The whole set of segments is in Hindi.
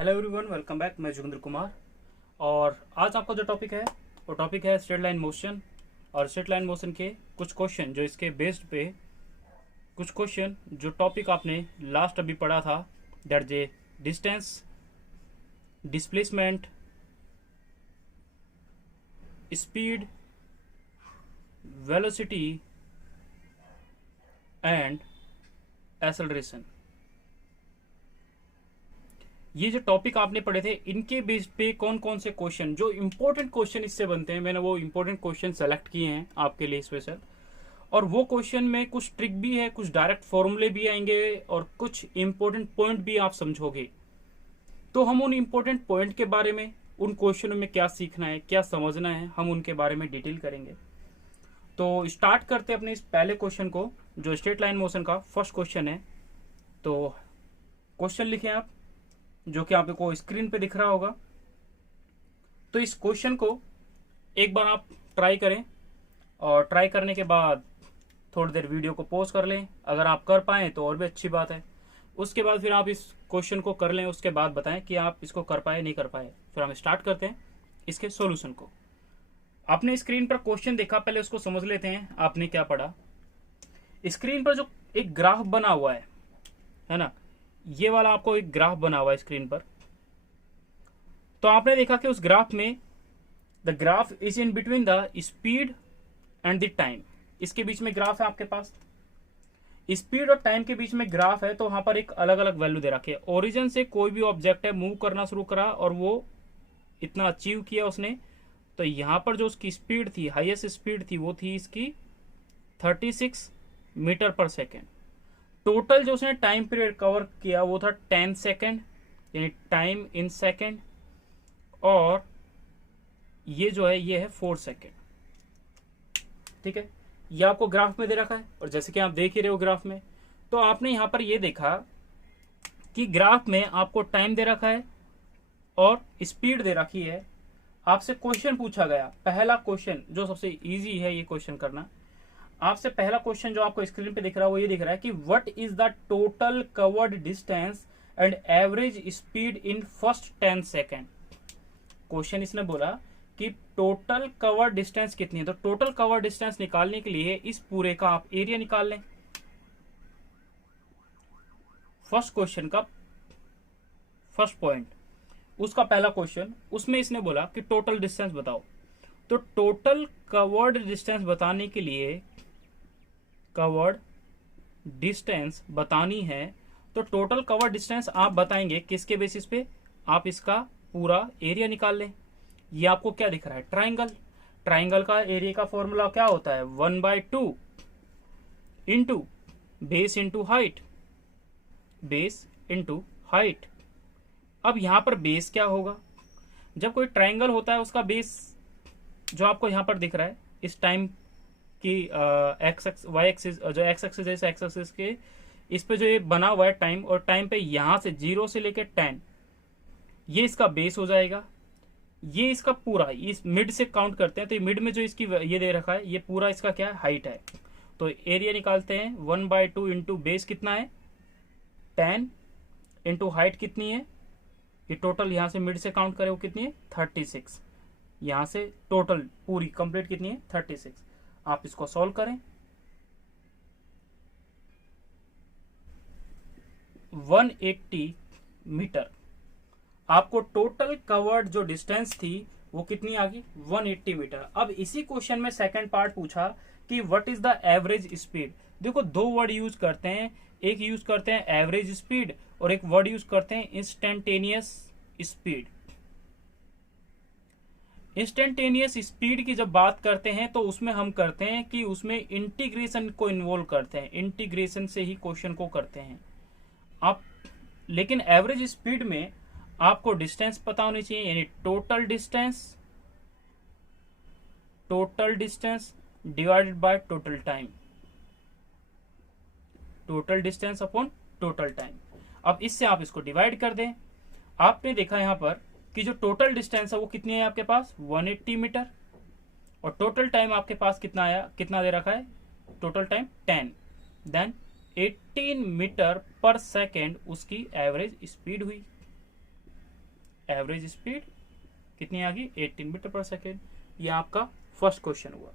Hello everyone, welcome back. मैं जोगिंद्र कुमार और आज आपका जो टॉपिक है वो टॉपिक है स्ट्रेट लाइन मोशन। और स्ट्रेट लाइन मोशन के कुछ क्वेश्चन जो इसके बेस्ड पे कुछ क्वेश्चन जो टॉपिक आपने लास्ट अभी पढ़ा था, that J distance, displacement, speed, velocity and acceleration. ये जो टॉपिक आपने पढ़े थे इनके बेस पे कौन कौन से क्वेश्चन जो इंपॉर्टेंट क्वेश्चन इससे बनते हैं, मैंने वो इंपॉर्टेंट क्वेश्चन सेलेक्ट किए हैं आपके लिए स्पेशल। और वो क्वेश्चन में कुछ ट्रिक भी है, कुछ डायरेक्ट फॉर्मूले भी आएंगे और कुछ इंपॉर्टेंट पॉइंट भी आप समझोगे। तो हम उन इंपॉर्टेंट पॉइंट के बारे में, उन क्वेश्चनों में क्या सीखना है, क्या समझना है, हम उनके बारे में डिटेल करेंगे। तो स्टार्ट करते हैं अपने इस पहले क्वेश्चन को, जो स्ट्रेट लाइन मोशन का फर्स्ट क्वेश्चन है। तो क्वेश्चन लिखें आप, जो कि आपको स्क्रीन पे दिख रहा होगा। तो इस क्वेश्चन को एक बार आप ट्राई करें और ट्राई करने के बाद थोड़ी देर वीडियो को पॉज कर लें। अगर आप कर पाए तो और भी अच्छी बात है। उसके बाद फिर आप इस क्वेश्चन को कर लें, उसके बाद बताएं कि आप इसको कर पाए नहीं कर पाए। फिर हम स्टार्ट करते हैं इसके सॉल्यूशन को। आपने स्क्रीन पर क्वेश्चन देखा, पहले उसको समझ लेते हैं आपने क्या पढ़ा। स्क्रीन पर जो एक ग्राफ बना हुआ है ना, ये वाला आपको एक ग्राफ बना हुआ है स्क्रीन पर। तो आपने देखा कि उस ग्राफ में the graph is in between the speed and the time. इसके बीच में ग्राफ है आपके पास, स्पीड और टाइम के बीच में ग्राफ है। तो वहां पर एक अलग अलग वैल्यू दे रखी है। ओरिजिन से कोई भी ऑब्जेक्ट है मूव करना शुरू करा और वो इतना अचीव किया उसने, तो यहां पर जो उसकी स्पीड थी, हाईएस्ट स्पीड थी, वो थी इसकी 36 मीटर पर सेकेंड। टोटल जो उसने टाइम पीरियड कवर किया वो था 10 सेकेंड, यानी टाइम इन सेकेंड। और ये जो है ये है 4 सेकेंड। ठीक है, ये आपको ग्राफ में दे रखा है। और जैसे कि आप देख ही रहे हो ग्राफ में, तो आपने यहां पर ये देखा कि ग्राफ में आपको टाइम दे रखा है और स्पीड दे रखी है। आपसे क्वेश्चन पूछा गया, पहला क्वेश्चन जो सबसे इजी है ये क्वेश्चन करना। आपसे पहला क्वेश्चन जो आपको स्क्रीन पे दिख रहा है वो ये दिख रहा है कि what is the total covered distance and average speed in first 10 second. Question इसने बोला कि टोटल कवर्ड डिस्टेंस कितनी है। तो टोटल कवर्ड डिस्टेंस निकालने के लिए इस पूरे का आप एरिया निकाल लें। फर्स्ट क्वेश्चन का फर्स्ट पॉइंट, उसका पहला क्वेश्चन, उसमें इसने बोला कि टोटल डिस्टेंस बताओ। तो टोटल कवर्ड डिस्टेंस बताने के लिए, कवर्ड डिस्टेंस बतानी है, तो टोटल कवर्ड डिस्टेंस आप बताएंगे किसके बेसिस पे? आप इसका पूरा एरिया निकाल लें। ये आपको क्या दिख रहा है? ट्राइंगल। ट्राइंगल का एरिया का फॉर्मूला क्या होता है? 1/2 into base into height, base into height. अब यहां पर बेस क्या होगा? जब कोई ट्राइंगल होता है उसका बेस जो आपको यहां पर दिख रहा है, इस टाइम कि एक्स वाई एक्सिस, जो एक्स एक्सिस है, एक्स एक्सिस के इस पे जो ये बना हुआ है टाइम, और टाइम पे यहां से 0 से लेके 10, ये इसका बेस हो जाएगा। ये इसका पूरा, इस मिड से काउंट करते हैं तो मिड में जो इसकी ये दे रखा है, ये पूरा इसका क्या है? हाइट है। तो एरिया निकालते हैं, 1/2 इंटू बेस कितना है? 10 इंटू हाइट कितनी है? ये टोटल यहां से मिड से काउंट करें वो कितनी है? 36। यहां से टोटल पूरी कंप्लीट कितनी है? 36। आप इसको सॉल्व करें। 180 मीटर आपको टोटल कवर्ड जो डिस्टेंस थी वो कितनी आ गई? 180 मीटर। अब इसी क्वेश्चन में सेकंड पार्ट पूछा कि what is the average speed. देखो दो वर्ड यूज करते हैं, एक यूज करते हैं एवरेज स्पीड और एक वर्ड यूज करते हैं इंस्टेंटेनियस स्पीड। इंस्टेंटेनियस स्पीड की जब बात करते हैं तो उसमें हम करते हैं कि उसमें इंटीग्रेशन को इन्वॉल्व करते हैं, इंटीग्रेशन से ही क्वेश्चन को करते हैं आप। लेकिन एवरेज स्पीड में आपको डिस्टेंस पता होनी चाहिए, यानी total distance divided by total time, total distance upon total time. अब इससे आप इसको डिवाइड कर दें। आपने देखा यहां पर कि जो टोटल डिस्टेंस है वो कितनी है आपके पास? 180 मीटर। और टोटल टाइम आपके पास कितना आया, कितना दे रखा है? टोटल टाइम 10, देन 18 मीटर पर सेकेंड उसकी एवरेज स्पीड हुई। एवरेज स्पीड कितनी आ गई 18 मीटर पर सेकेंड। ये आपका फर्स्ट क्वेश्चन हुआ।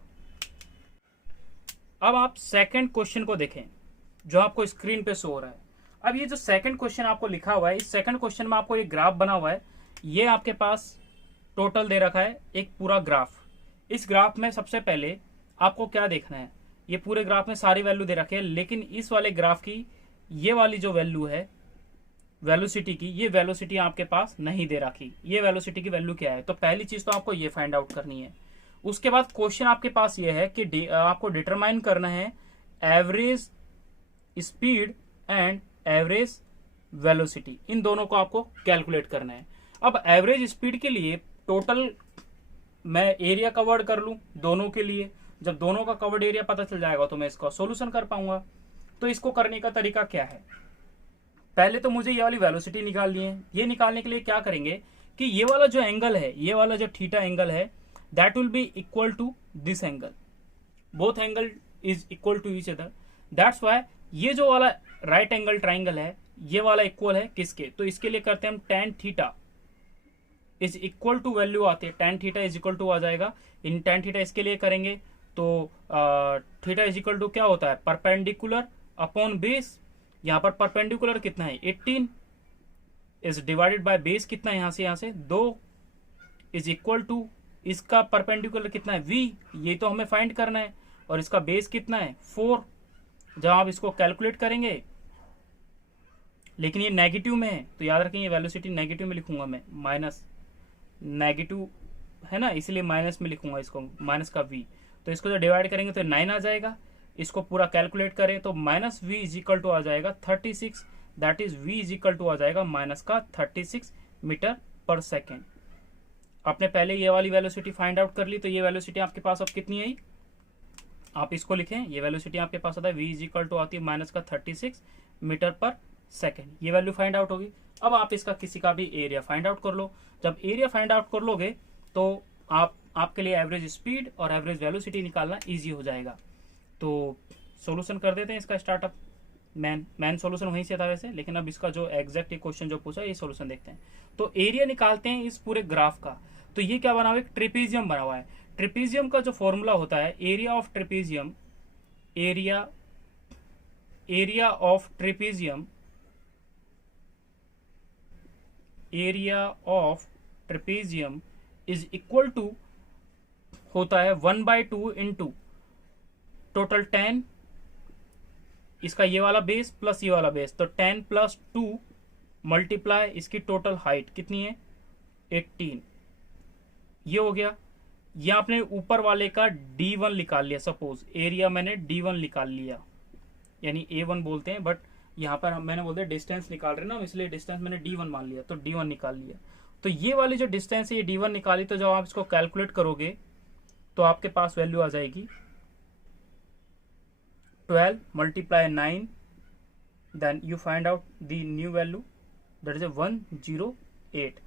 अब आप सेकंड क्वेश्चन को देखें जो आपको स्क्रीन पे शो हो रहा है। अब ये जो सेकंड क्वेश्चन आपको लिखा हुआ है, इस सेकंड क्वेश्चन में आपको एक ग्राफ बना हुआ है। ये आपके पास टोटल दे रखा है एक पूरा ग्राफ। इस ग्राफ में सबसे पहले आपको क्या देखना है, ये पूरे ग्राफ में सारी वैल्यू दे रखे हैं, लेकिन इस वाले ग्राफ की ये वाली जो वैल्यू है वेलोसिटी की, ये वेलोसिटी आपके पास नहीं दे रखी। ये वेलोसिटी की वैल्यू क्या है, तो पहली चीज तो आपको ये फाइंड आउट करनी है। उसके बाद क्वेश्चन आपके पास ये है कि आपको डिटरमाइन करना है average speed and average velocity, इन दोनों को आपको कैलकुलेट करना है। अब एवरेज स्पीड के लिए टोटल मैं एरिया कवर्ड कर लूं दोनों के लिए। जब दोनों का कवर्ड एरिया पता चल जाएगा तो मैं इसका सॉल्यूशन कर पाऊंगा। तो इसको करने का तरीका क्या है, पहले तो मुझे ये वाली वेलोसिटी निकालनी है। ये निकालने के लिए क्या करेंगे कि ये वाला जो एंगल है, ये वाला जो थीटा एंगल है, that will be equal to this angle. Both angle is equal to each other, that's why ये जो वाला राइट एंगल ट्राइंगल है, ये वाला इक्वल है किसके, तो इसके लिए करते हैं हम tan theta is equal to value आती है, tan theta is equal to आ जाएगा। इन tan थीटा इसके लिए करेंगे तो थीटा इज इक्वल टू क्या होता है, परपेंडिकुलर अपॉन बेस। यहां पर परपेंडिकुलर कितना है 18 इज डिवाइडेड बाय बेस कितना है, यहां से 2 इज इक्वल टू इसका परपेंडिकुलर कितना है v, ये तो हमें फाइंड करना है, और इसका बेस कितना है 4। जब आप इसको कैलकुलेट करेंगे, लेकिन ये नेगेटिव में है तो याद रखें ये वेलोसिटी नेगेटिव में लिखूंगा मैं, माइनस नेगेटिव है ना, इसलिए माइनस में लिखूंगा इसको, माइनस का v। तो इसको जब डिवाइड करेंगे तो 9 आ जाएगा। इसको पूरा कैलकुलेट करें तो minus v is equal to आ जाएगा 36, that is v is equal to आ जाएगा माइनस का 36 मीटर पर सेकेंड। आपने पहले ये वाली वेलोसिटी फाइंड आउट कर ली, तो ये वेलोसिटी आपके पास अब कितनी आई, आप इसको लिखें, ये वेलोसिटी आपके पास आता है v इज इक्वल टू आती है माइनस का 36 मीटर पर सेकेंड। ये वैल्यू फाइंड आउट होगी। अब आप इसका किसी का भी एरिया फाइंड आउट कर लो। जब एरिया फाइंड आउट कर लोगे तो आपके लिए एवरेज स्पीड और एवरेज वेलोसिटी निकालना इजी हो जाएगा। तो सॉल्यूशन कर देते हैं इसका स्टार्टअप। मैन सॉल्यूशन वहीं से था वैसे, लेकिन अब इसका जो एग्जैक्ट क्वेश्चन जो पूछा ये सॉल्यूशन देखते हैं। तो एरिया निकालते हैं इस पूरे ग्राफ का। तो ये क्या बना हुआ है, ट्रिपीजियम बना हुआ है। ट्रिपीजियम का जो फॉर्मूला होता है, area of trapezium, area of trapezium, area of trapezium is equal to होता है 1/2 इंटू टोटल 10, इसका ये वाला बेस प्लस ये वाला बेस, तो 10 + 2 मल्टीप्लाई इसकी टोटल हाइट कितनी है 18। ये हो गया। ये आपने ऊपर वाले का D1 निकाल लिया। सपोज एरिया मैंने D1 निकाल लिया, यानी A1 बोलते हैं, बट यहाँ पर मैंने बोलते हैं डिस्टेंस निकाल रहे ना, इसलिए डिस्टेंस मैंने D1 मान लिया, तो D1 निकाल लिया। तो ये वाली जो डिस्टेंस है ये D1 निकाली, तो जब आप इसको कैलकुलेट करोगे तो आपके पास वैल्यू आ जाएगी 12 × 9, then you find out the new value that is 108।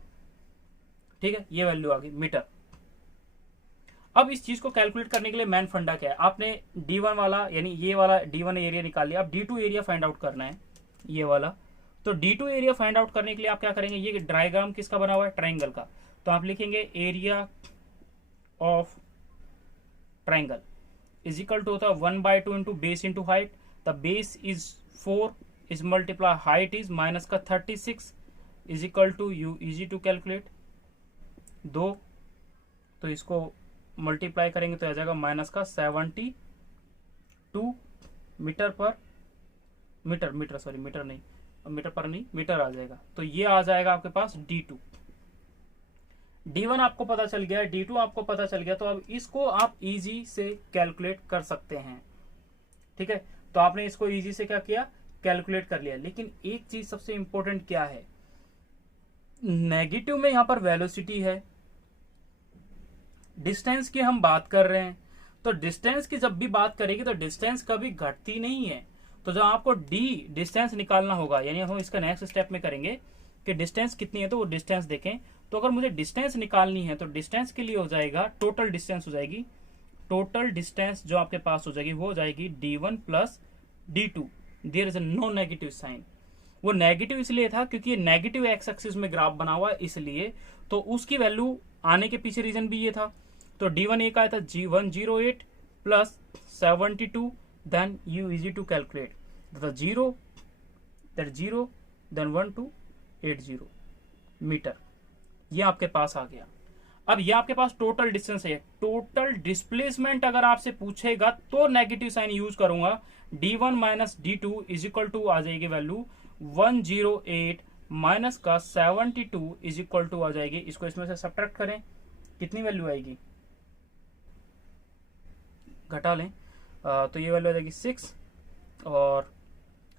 ठीक है, ये वैल्यू आ गई मीटर। अब इस चीज को कैलकुलेट करने के लिए मैन फंडा क्या है, आपने D1 वाला यानी ये वाला D1 एरिया निकाल लिया। अब D2 एरिया फाइंड आउट करना है, ये वाला। तो D2 एरिया फाइंड आउट करने के लिए आप क्या करेंगे, ये डायग्राम किसका बना हुआ है, ट्राइंगल का। तो आप लिखेंगे area of triangle is equal to होता है 1/2 into base into height. The base is 4 is multiply height is minus का 36 is equal to, you easy to calculate 2, तो इसको मल्टीप्लाई करेंगे तो आ जाएगा माइनस का 72 मीटर पर मीटर सॉरी मीटर नहीं, मीटर पर नहीं, मीटर आ जाएगा। तो ये आ जाएगा आपके पास D2। D1 आपको पता चल गया, D2 आपको पता चल गया, तो अब इसको आप इजी से कैलकुलेट कर सकते हैं। ठीक है, तो आपने इसको इजी से क्या किया, कैलकुलेट कर लिया। लेकिन एक चीज सबसे इंपॉर्टेंट क्या है, नेगेटिव में यहां पर वेलोसिटी है, डिस्टेंस की हम बात कर रहे हैं, तो डिस्टेंस की जब भी बात करेंगे तो डिस्टेंस कभी घटती नहीं है। तो जब आपको डिस्टेंस निकालना होगा, यानी हम इसका नेक्स्ट स्टेप में करेंगे कि डिस्टेंस कितनी है, तो वो डिस्टेंस देखें। तो अगर मुझे डिस्टेंस निकालनी है तो डिस्टेंस के लिए हो जाएगा, टोटल डिस्टेंस हो जाएगी, टोटल डिस्टेंस जो आपके पास हो जाएगी वो हो जाएगी D1 + D2, there is no negative sign. वो नेगेटिव इसलिए था क्योंकि ये नेगेटिव एक्स एक्सिस में ग्राफ बना हुआ है, इसलिए तो उसकी वैल्यू आने के पीछे रीजन भी ये था। तो D1 एक आया था G108 plus 72, then you easy to calculate, zero that 0 then 1280 metre, ये आपके पास आ गया। अब ये आपके पास टोटल डिस्टेंस है। टोटल डिस्प्लेसमेंट अगर आपसे पूछेगा तो नेगेटिव साइन यूज करूंगा, D1 minus D2 is equal to आ जाएगी वैल्यू 108 माइनस का 72 इज इक्वल टू आ जाएगी, इसको इसमें से सब्ट्रैक्ट करें, कितनी वैल्यू आएगी, घटा लें, तो ये वैल्यू आ जाएगी 6 और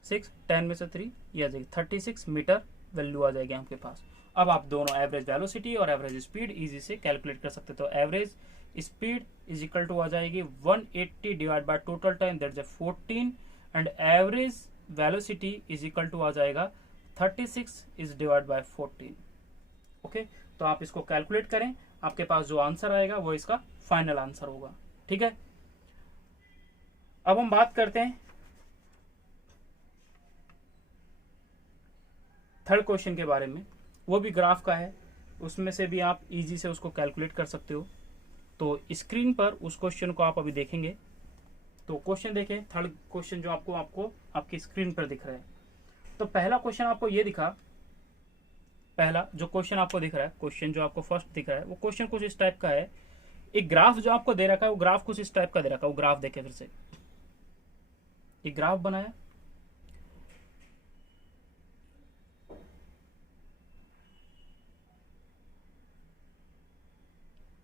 6, 10 में से 3, ये आ जाएगी 36 मीटर वैल्यू आ जाएगी आपके पास। अब आप दोनों एवरेज वेलोसिटी और एवरेज स्पीड इजी से कैलकुलेट कर सकते हो। तो average speed is equal to आ जाएगी 180 divide by total time that is 14, and average velocity is equal to आ जाएगा 36 इज डिवाइड बाय 14। ओके, तो आप इसको कैलकुलेट करें, आपके पास जो आंसर आएगा वो इसका फाइनल आंसर होगा। ठीक है, अब हम बात करते हैं थर्ड क्वेश्चन के बारे में, वो भी ग्राफ का है, उसमें से भी आप इजी से उसको कैलकुलेट कर सकते हो। तो स्क्रीन पर उस क्वेश्चन को आप अभी देखेंगे। तो क्वेश्चन देखें, थर्ड क्वेश्चन जो आपको आपकी स्क्रीन पर दिख रहा है। तो पहला क्वेश्चन आपको ये दिखा, पहला जो क्वेश्चन आपको दिख रहा है, क्वेश्चन जो आपको फर्स्ट दिख रहा है, वो क्वेश्चन कुछ इस टाइप का है। एक ग्राफ जो आपको दे रखा है वो ग्राफ कुछ इस टाइप का दे रखा है। वो ग्राफ देखे फिर से, एक ग्राफ बनाया,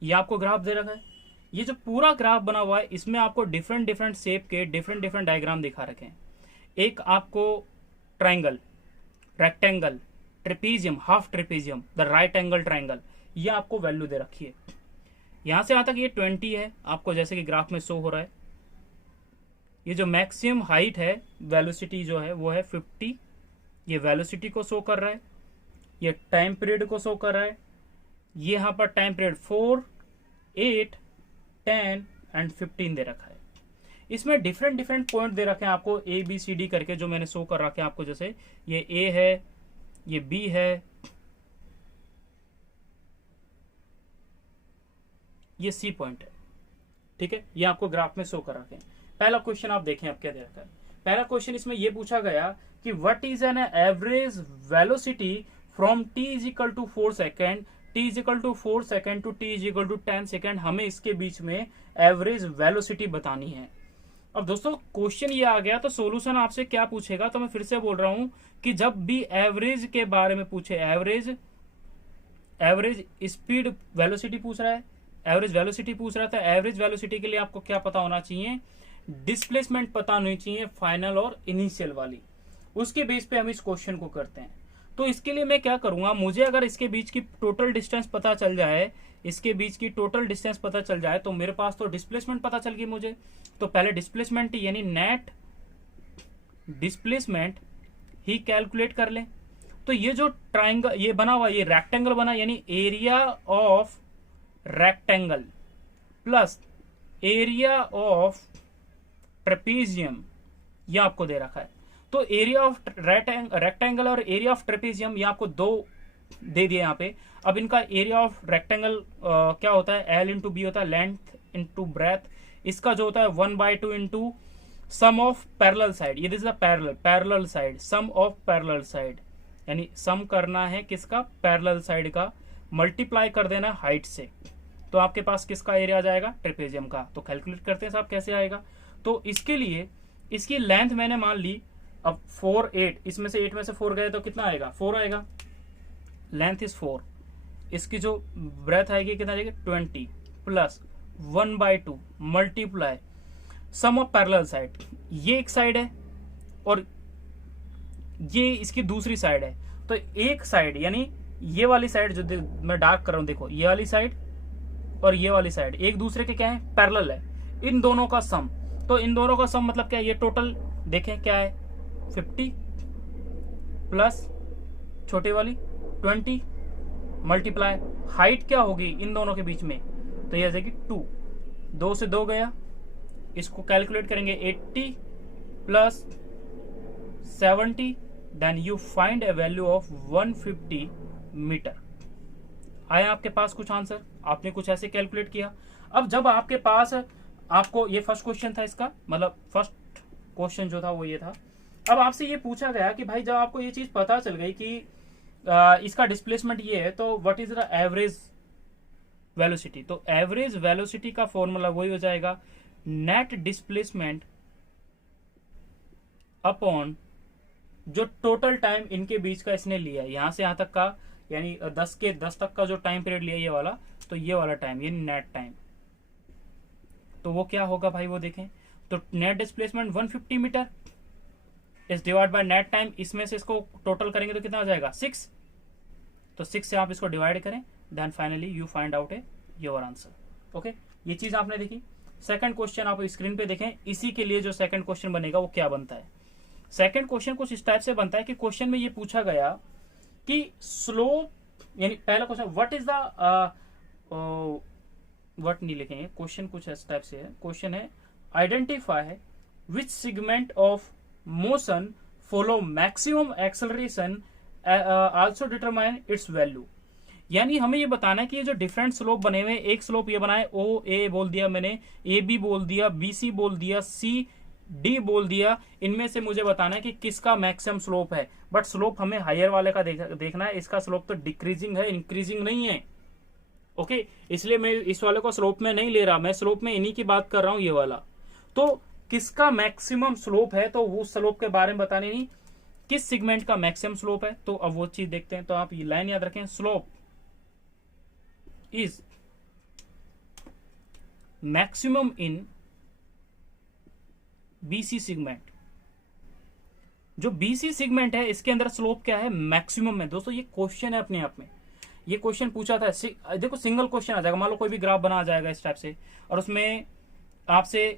ये आपको ग्राफ दे रखा है। ये जो पूरा ग्राफ बना हुआ है इसमें आपको डिफरेंट डिफरेंट शेप के डिफरेंट डिफरेंट डायग्राम दिखा रखे हैं। एक आपको triangle, rectangle, trapezium, half trapezium, the right angle triangle, ये आपको वैल्यू दे रखी है। यहां से यहां तक ये 20 है आपको, जैसे कि ग्राफ में शो हो रहा है। ये जो मैक्सिमम हाइट है, वेलोसिटी जो है वो है 50, ये वेलोसिटी को शो कर रहा है। ये टाइम पीरियड को शो कर रहा है। ये यहां पर टाइम पीरियड 4, 8, 10 एंड 15 दे रखा है। इसमें डिफरेंट डिफरेंट पॉइंट दे रखे हैं आपको ABCD करके, जो मैंने शो कर रखे हैं आपको, जैसे ये A है, ये B है, ये C पॉइंट है। ठीक है, ये आपको ग्राफ में शो कर रखे हैं। पहला क्वेश्चन आप देखें अब क्या दे रखा है। पहला क्वेश्चन इसमें यह पूछा गया कि what is an average velocity from t is equal to 4 second, t is equal to 4 second to t is equal to 10 second. हमें इसके बीच में एवरेज वेलोसिटी बतानी है। अब दोस्तों क्वेश्चन ये आ गया तो सॉल्यूशन आपसे क्या पूछेगा, तो मैं फिर से बोल रहा हूं कि जब भी एवरेज के बारे में पूछे, एवरेज स्पीड वेलोसिटी पूछ रहा है, एवरेज वेलोसिटी पूछ रहा था, एवरेज वेलोसिटी के लिए आपको क्या पता होना चाहिए, डिस्प्लेसमेंट पता होनी चाहिए, फाइनल और इनिशियल वाली। उसके बेस पे हम इस क्वेश्चन को करते हैं। तो इसके लिए मैं क्या करूंगा, मुझे अगर इसके बीच की टोटल डिस्टेंस पता चल जाए, इसके बीच की टोटल डिस्टेंस पता चल जाए, तो मेरे पास तो डिस्प्लेसमेंट पता चल गई मुझे। तो पहले डिस्प्लेसमेंट यानी नेट डिस्प्लेसमेंट ही कैलकुलेट कर लें। तो ये जो ट्राइंगल ये बना हुआ, ये रेक्टेंगल बना, यानी area of rectangle plus area of trapezium, ये आपको दे रखा है। तो एरिया ऑफ रेक्टेंगल और एरिया ऑफ ट्रेपीजियम ये आपको दो दे दिए यहाँ पे। अब इनका एरिया ऑफ रेक्टेंगल क्या होता है, L इंटू बी होता है, लेंथ इंटू ब्रेथ। इसका जो होता है 1/2 into sum of parallel side, ये this is parallel side, sum of parallel side, यानी सम करना है किसका, पैरेलल साइड का, मल्टीप्लाई कर देना हाइट से। तो आपके पास किसका एरिया आ जाएगा, ट्रेपेजियम का। तो कैलकुलेट करते हैं साहब कैसे आएगा। तो इसके लिए इसकी लेंथ मैंने मान ली, अब 4, 8, इसमें से 8 में से 4 गए तो कितना आएगा, 4 आएगा। लेंथ इज 4, इसकी जो ब्रेथ आएगी कितना आएगी 20 plus 1/2 multiply sum of parallel side. ये एक साइड है और ये इसकी दूसरी साइड है। तो एक साइड यानी ये वाली साइड जो मैं डार्क कर रहा हूं, देखो ये वाली साइड और ये वाली साइड एक दूसरे के क्या है, पैरेलल है। इन दोनों का सम, तो इन दोनों का सम मतलब क्या है, ये टोटल देखें क्या है 50 प्लस छोटे वाली 20 मल्टीप्लाई हाइट क्या होगी इन दोनों के बीच में, तो ये आ जाएगी 2 से 2 गया। इसको कैलकुलेट करेंगे 80 plus 70 then you find a value of 150 metre. आया आपके पास कुछ आंसर, आपने कुछ ऐसे कैलकुलेट किया। अब जब आपके पास, आपको ये फर्स्ट क्वेश्चन था इसका, मतलब फर्स्ट क्वेश्चन जो था वो ये था। अब आपसे ये पूछा गया कि भाई जब आपको ये चीज पता चल गई कि इसका डिस्प्लेसमेंट ये है, तो what is the average velocity. तो एवरेज वेलोसिटी का फॉर्मूला वही हो जाएगा नेट डिस्प्लेसमेंट अपॉन जो टोटल टाइम इनके बीच का इसने लिया, यहां से यहां तक का, यानी 10 तक का जो टाइम पीरियड लिया ये वाला, तो ये वाला टाइम, ये नेट टाइम। तो वो क्या होगा भाई, वो देखें। तो नेट डिस्प्लेसमेंट 150 मीटर इस डिवाइड बाय नेट टाइम, इसमें से इसको टोटल करेंगे तो कितना हो जाएगा 6। तो 6 से आप इसको डिवाइड करें, then finally you find out your answer. Okay, ये चीज आपने देखी। सेकंड क्वेश्चन आप स्क्रीन पे देखें, इसी के लिए जो सेकंड क्वेश्चन बनेगा वो क्या बनता है। सेकंड क्वेश्चन कुछ इस टाइप से बनता है कि क्वेश्चन में ये पूछा गया कि स्लोप, यानी पहला question what is the, what नहीं लिखेंगे, क्वेश्चन कुछ इस टाइप से है। क्वेश्चन है identify which segment of motion follow maximum acceleration, also determine its value. यानी हमें ये बताना है कि ये जो डिफरेंट स्लोप बने हुए, एक स्लोप ये बनाए ओ ए बोल दिया मैंने, ए बी बोल दिया, बी सी बोल दिया, सी डी बोल दिया, इनमें से मुझे बताना है कि किसका मैक्सिमम स्लोप है। बट स्लोप हमें हायर वाले का देखना है, इसका स्लोप तो डिक्रीजिंग है, इंक्रीजिंग नहीं है। ओके, इसलिए मैं इस वाले को स्लोप में नहीं ले रहा, मैं स्लोप में इन्हीं की बात कर रहा हूं, ये वाला। तो किसका मैक्सिमम स्लोप है, तो वो स्लोप के बारे में बताने नहीं, किस सेगमेंट का मैक्सिमम स्लोप है, तो अब वो चीज देखते हैं। तो आप ये लाइन याद रखें, slope is maximum in BC segment. जो बीसी सेगमेंट है इसके अंदर स्लोप क्या है, मैक्सिमम है। दोस्तों ये क्वेश्चन है अपने आप में, ये क्वेश्चन पूछा था, देखो सिंगल क्वेश्चन आ जाएगा, मान लो कोई भी ग्राफ बना जाएगा इस टाइप से, और उसमें आपसे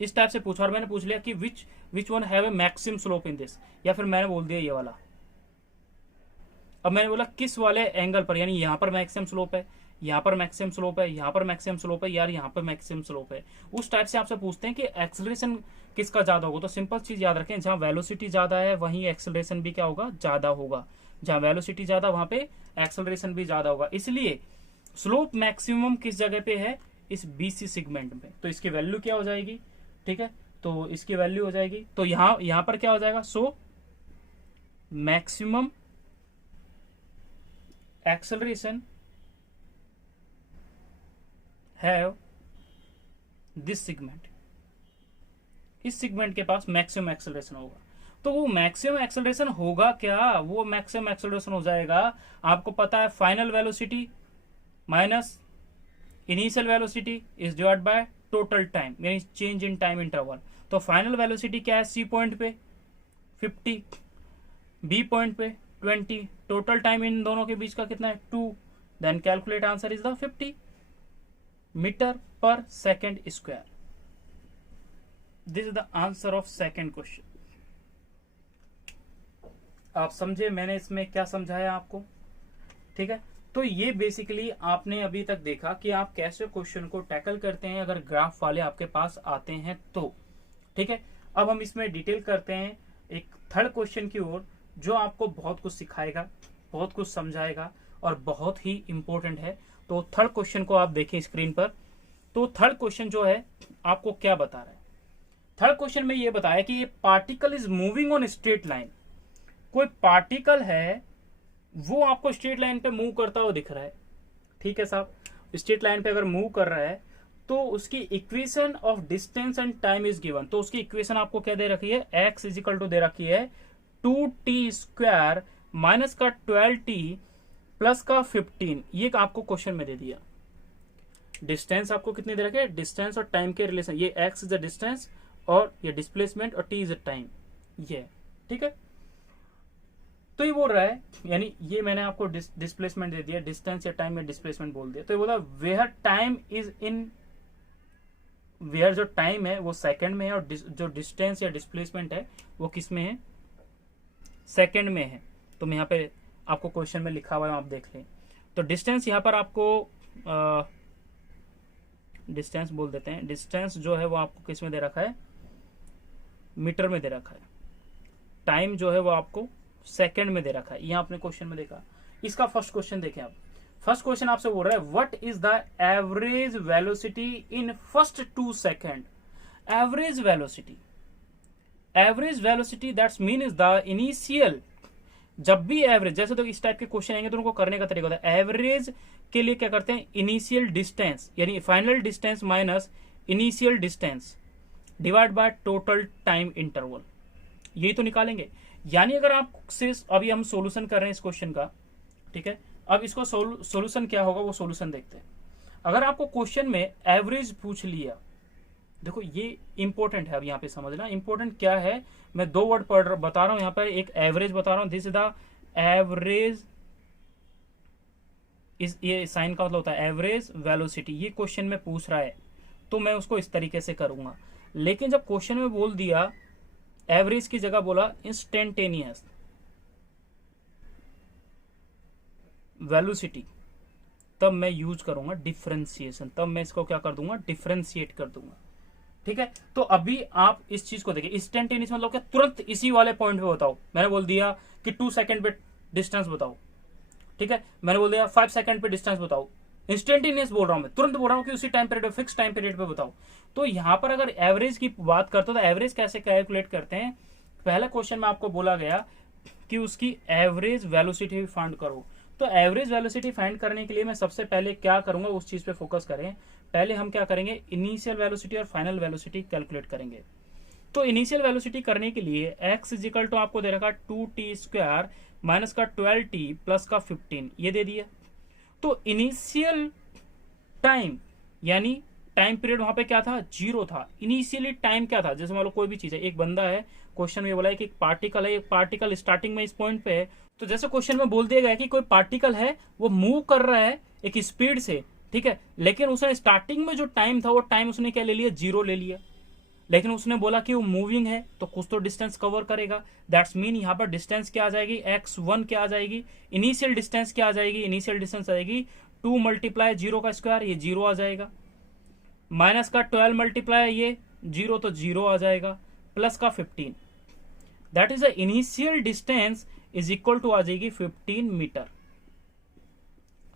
इस टाइप से पूछा और मैंने पूछ लिया कि which one have a maximum slope in this, या फिर मैंने बोल दिया ये वाला। अब मैंने बोला किस वाले एंगल पर, यानी यहां पर मैक्सिमम स्लोप है, यहां पर मैक्सिमम स्लोप है, यहां पर मैक्सिमम स्लोप है, यार यहां पर मैक्सिमम स्लोप है। उस टाइप से आपसे पूछते हैं कि एक्सेलरेशन किसका ज्यादा होगा। तो सिंपल चीज याद रखें, जहां वेलोसिटी ज्यादा है वहीं एक्सेलरेशन भी क्या होगा, ज्यादा होगा। जहां वेलोसिटी ज्यादा वहां पे एक्सेलरेशन भी ज्यादा होगा। इसलिए स्लोप मैक्सिमम किस जगह पे है, इस बीसी सेगमेंट में। तो इसकी वैल्यू क्या हो जाएगी, ठीक है, तो इसकी वैल्यू हो जाएगी, तो यहां पर क्या हो जाएगा, so maximum acceleration have this segment, इस सेगमेंट के पास मैक्सिमम एक्सेलरेशन होगा। तो वो मैक्सिमम एक्सेलरेशन होगा क्या, वो मैक्सिमम एक्सेलरेशन हो जाएगा, आपको पता है, final velocity minus initial velocity is divide by total time, यानी चेंज इन टाइम इंटरवल। तो फाइनल वेलोसिटी क्या है, सी पॉइंट पे 50, बी पॉइंट पे 20, टोटल टाइम इन दोनों के बीच का कितना है 2। Then calculate answer is the 50 metre पर second square. This is the answer of second question. आप समझे मैंने इसमें क्या समझाया आपको, ठीक है। तो ये बेसिकली आपने अभी तक देखा कि आप कैसे क्वेश्चन को टैकल करते हैं अगर ग्राफ वाले आपके पास आते हैं तो, ठीक है। अब हम इसमें डिटेल करते हैं एक थर्ड क्वेश्चन की ओर, जो आपको बहुत कुछ सिखाएगा, बहुत कुछ समझाएगा और बहुत ही इंपॉर्टेंट है। तो थर्ड क्वेश्चन को आप देखें स्क्रीन पर। तो थर्ड क्वेश्चन जो है आपको क्या बता रहा है, थर्ड क्वेश्चन में ये बताया कि ये particle is moving on straight line. कोई पार्टिकल है वो आपको स्ट्रेट लाइन पे मूव करता हुआ दिख रहा है, ठीक है साहब। स्ट्रेट लाइन पे अगर मूव कर रहा है तो उसकी equation of distance and time is given. तो उसकी इक्वेशन आपको क्या दे रखी है, x इज इक्वल टू दे रखी है 2t स्क्वायर माइनस का 12t प्लस का 15। ये आपको क्वेश्चन में दे दिया। डिस्टेंस आपको कितनी दे रखी है, डिस्टेंस और टाइम के रिलेशन, ये x इज द डिस्टेंस और ये डिस्प्लेसमेंट और t इज द टाइम, ये ठीक है। तो ये बोल रहा है, यानी ये मैंने आपको डिस्प्लेसमेंट दे दिया, डिस्टेंस या टाइम में डिस्प्लेसमेंट बोल दिया। तो ये बोला where time is in, where जो टाइम है वो सेकंड में है और जो डिस्टेंस या डिस्प्लेसमेंट है वो किस में है, सेकंड में है। तो मैं यहाँ पे आपको क्वेश्चन में लिखा हुआ है, आप देख लें। तो डिस्टेंस यहाँ पर आपको डिस्टेंस बोल देते हैं, डिस्टेंस जो है वो आपको किस में दे रखा है, मीटर में दे रखा है, टाइम जो है वो आपको सेकंड में दे रखा है, यहाँ आपने क्वेश्चन में देखा। इसका फर्स्ट क्वेश्चन देखें आप। फर्स्ट क्वेश्चन आपसे बोल रहा है what is the average velocity in first 2 second. Average velocity, average velocity that's mean is the initial. जब भी एवरेज, जैसे तो इस टाइप के क्वेश्चन आएंगे तो उनको करने का तरीका होता है। एवरेज के लिए क्या करते हैं, इनिशियल डिस्टेंस यानी final distance minus initial distance divide by total time interval, यही तो निकालेंगे। यानी अगर आप से अभी हम सॉल्यूशन कर रहे हैं इस क्वेश्चन का, ठीक है। अब इसको सॉल्यूशन क्या होगा वो सॉल्यूशन देखते हैं। अगर आपको क्वेश्चन में एवरेज पूछ लिया, देखो ये इंपॉर्टेंट है, अब यहाँ पे समझना इंपॉर्टेंट क्या है। मैं 2 वर्ड बता रहा हूं यहाँ पर, एक एवरेज बता रहा हूं, दिस इज द एवरेज, इस ये साइन का मतलब होता है एवरेज वेलोसिटी। ये क्वेश्चन में पूछ रहा है तो मैं उसको इस तरीके से करूंगा। लेकिन जब क्वेश्चन में बोल दिया एवरेज की जगह बोला इंस्टेंटेनियस वेलोसिटी, तब मैं यूज करूंगा डिफरेंशिएशन, तब मैं इसको क्या कर दूंगा, डिफरेंशिएट कर दूंगा, ठीक है। तो अभी आप इस चीज को देखिए, इंस्टेंटेनियस मतलब क्या, तुरंत इसी वाले पॉइंट पे बताओ। मैंने बोल दिया कि 2 सेकंड पे डिस्टेंस बताओ, ठीक है। मैंने बोल दिया 5 सेकंड पे डिस्टेंस बताओ। इंस्टेंटेनियस बोल रहा हूं मैं, तुरंत बोल रहा हूं कि उसी time period, fix time period पे बताओ। तो यहां पर अगर एवरेज की बात करते हो तो एवरेज कैसे कैलकुलेट करते हैं। पहला क्वेश्चन में आपको बोला गया कि उसकी एवरेज वेलोसिटी फाइंड करो। तो एवरेज वेलोसिटी फाइंड करने के लिए मैं सबसे पहले क्या करूंगा, उस चीज पे फोकस करें। पहले हम क्या करेंगे, इनिशियल वेलोसिटी और फाइनल वेलोसिटी कैलकुलेट करेंगे। तो इनिशियल वेलोसिटी करने के लिए x इजिकल टू आपको दे रखा 2t² माइनस का 12t प्लस का 15, ये दे दिया। तो इनिशियल टाइम यानी टाइम पीरियड वहां पे क्या था, 0 था। इनिशियली टाइम क्या था, जैसे मान लो कोई भी चीज है, एक बंदा है, क्वेश्चन में बोला है कि एक पार्टिकल है, एक पार्टिकल स्टार्टिंग में इस पॉइंट पे है। तो जैसे क्वेश्चन में बोल दिया गया कि कोई पार्टिकल है वो मूव कर रहा है एक स्पीड से, ठीक है। लेकिन उसने स्टार्टिंग में जो टाइम था वो टाइम उसने क्या ले लिया, 0 ले लिया। लेकिन उसने बोला कि वो मूविंग है तो कुछ तो डिस्टेंस कवर करेगा। दैट्स मीन यहाँ पर डिस्टेंस क्या आ जाएगी, x1 क्या आ जाएगी, इनिशियल डिस्टेंस क्या आ जाएगी, इनिशियल डिस्टेंस आ जाएगी 2 मल्टीप्लाई 0 का स्क्वायर, ये 0 आ जाएगा। माइनस का 12 मल्टीप्लाई ये 0 तो 0 आ जाएगा, प्लस का 15, that is the initial distance is equal to आ जाएगी 15 मीटर।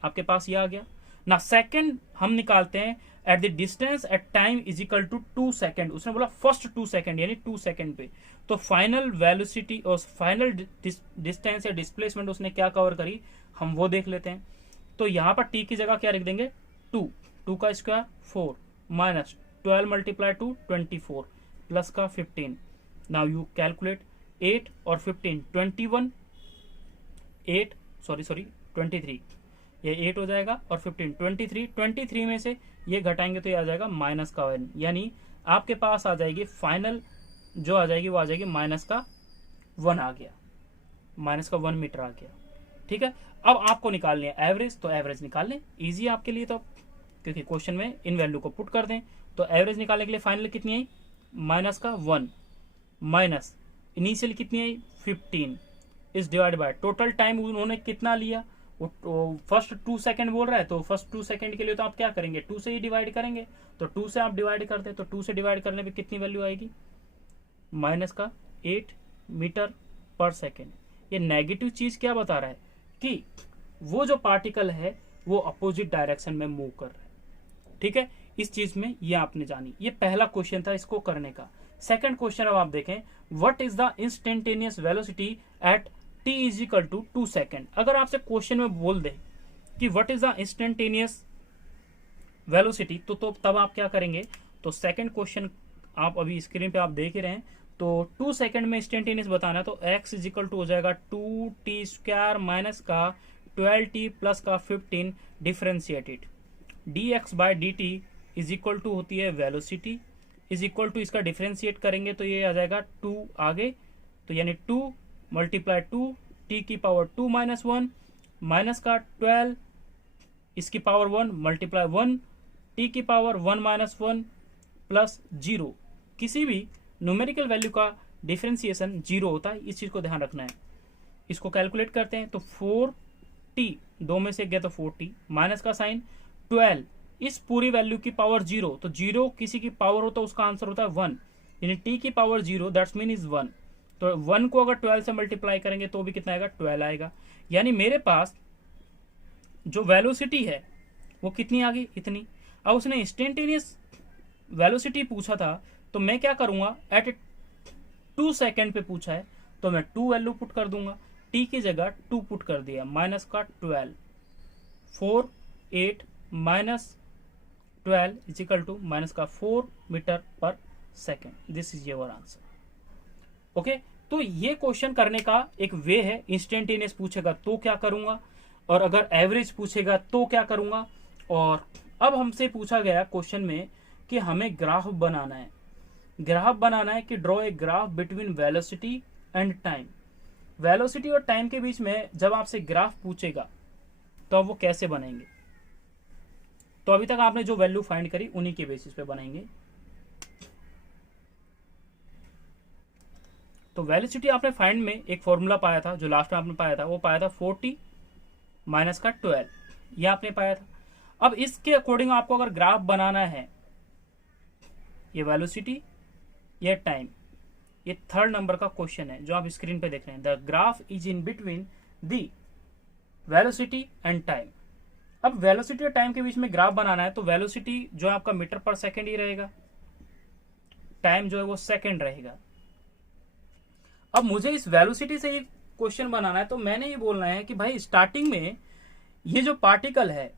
आपके पास ये आ गया ना। सेकंड हम निकालते हैं at the distance at time is equal to 2 second. उसने बोला फर्स्ट 2 सेकंड यानी 2 सेकंड पे। तो फाइनल वेलोसिटी और फाइनल डिस्टेंस या डिस्प्लेसमेंट उसने क्या कवर करी, हम वो देख लेते हैं। तो यहां पर t की जगह क्या लिख देंगे, 2 का स्क्वायर 4 माइनस 12 मल्टीप्लाई 2 24 प्लस का 15। नाउ यू कैलकुलेट 8 और 15 21, 8 सॉरी 23, ये 8 हो जाएगा और 15 23 में से ये घटाएंगे तो ये आ जाएगा माइनस का 1, यानी आपके पास आ जाएगी फाइनल जो आ जाएगी वो आ जाएगी माइनस का 1 आ गया, माइनस का 1 मीटर आ गया, ठीक है। अब आपको निकालनी है एवरेज, तो एवरेज निकाल लें, इजी है आपके लिए तो, क्योंकि क्वेश्चन में इन वैल्यू को पुट कर दें। तो एवरेज निकालने के लिए फाइनल कितनी आई, माइनस का 1 माइनस इनिशियल कितनी आई 15 इस डिवाइड बाय टोटल टाइम उन्होंने कितना लिया, वो फर्स्ट 2 सेकंड बोल रहा है। तो फर्स्ट 2 सेकंड के लिए तो आप क्या करेंगे, 2 से ही डिवाइड करेंगे। तो 2 से आप डिवाइड करते हैं तो 2 से डिवाइड करने पे कितनी वैल्यू आएगी, माइनस का 8 मीटर पर सेकेंड। ये नेगेटिव चीज क्या बता रहा है कि वो जो पार्टिकल है वो अपोजिट डायरेक्शन में मूव कर रहा है, ठीक है। इस चीज में ये आपने जानी, ये पहला क्वेश्चन था इसको करने का। सेकंड क्वेश्चन अब आप देखें, what is the instantaneous velocity at t is equal to 2 second. अगर आपसे क्वेश्चन में बोल दे कि what is the instantaneous velocity, तो तब आप क्या करेंगे। तो सेकंड क्वेश्चन आप अभी स्क्रीन पे आप देख ही रहे हैं। तो 2 सेकंड में इंस्टेंटेनियस बताना है तो x इज इक्वल टू हो जाएगा 2t² माइनस का 12t प्लस का 15 differentiated dx by dt is equal to होती है वेलोसिटी इज इक्वल टू, इसका डिफरेंशिएट करेंगे तो ये आ जाएगा 2 आगे, तो यानी 2 मल्टीप्लाई 2 t की पावर 2 माइनस 1 माइनस का 12 इसकी पावर 1 मल्टीप्लाई 1 t की पावर 1 माइनस 1 प्लस 0। किसी भी न्यूमेरिकल वैल्यू का डिफरेंशिएशन 0 होता है, इस चीज को ध्यान रखना है। इसको कैलकुलेट करते हैं तो 4t 2 में से गया तो 4t माइनस का साइन 12 इस पूरी वैल्यू की पावर 0, तो 0 किसी की पावर हो तो उसका आंसर होता है 1, यानी t की पावर 0 दैट्स मीन इज 1। तो 1 को अगर 12 से मल्टीप्लाई करेंगे तो भी कितना आएगा, 12 आएगा। यानी मेरे पास जो वेलोसिटी है वो कितनी आ गई, इतनी। अब उसने इंस्टेंटेनियस वेलोसिटी पूछा था, तो मैं क्या करूंगा, एट 2 सेकेंड पे पूछा है तो मैं 2 वैल्यू पुट कर दूंगा, टी की जगह 2 पुट कर दिया, माइनस का 12, 4 8 minus 12 is equal to minus का 4 मीटर पर second. This is your answer. Okay, तो ये क्वेश्चन करने का एक वे है। इंस्टेंटेनियस पूछेगा तो क्या करूंगा, और अगर एवरेज पूछेगा तो क्या करूंगा। और अब हमसे पूछा गया क्वेश्चन में कि हमें ग्राफ बनाना है। ग्राफ बनाना है कि draw a graph between velocity and time. Velocity और टाइम के बीच में जब आपसे ग्राफ पूछेगा तो आप वो कैसे बनाएंगे। तो अभी तक आपने जो वैल्यू फाइंड करी उन्हीं के बेसिस पे बनाएंगे। तो वेलोसिटी आपने फाइंड में एक फॉर्मूला पाया था, जो लास्ट में आपने पाया था, वो पाया था 40 माइनस का 12, ये आपने पाया था। अब इसके अकॉर्डिंग आपको अगर ग्राफ बनाना है, ये वेलोसिटी, ये टाइम, ये 3rd नंबर का क्वेश्चन है जो आप स्क्रीन पे देख रहे हैं। The graph is in between the velocity and time. अब वेलोसिटी और टाइम के बीच में ग्राफ बनाना है, तो वेलोसिटी जो आपका मीटर पर सेकेंड ही रहेगा, टाइम जो है वो सेकेंड रहेगा। अब मुझे इस वेलोसिटी से ये क्वेश्चन बनाना है, तो मैंने ये बोलना है कि भाई स्टार्टिंग में ये जो पार्टिकल है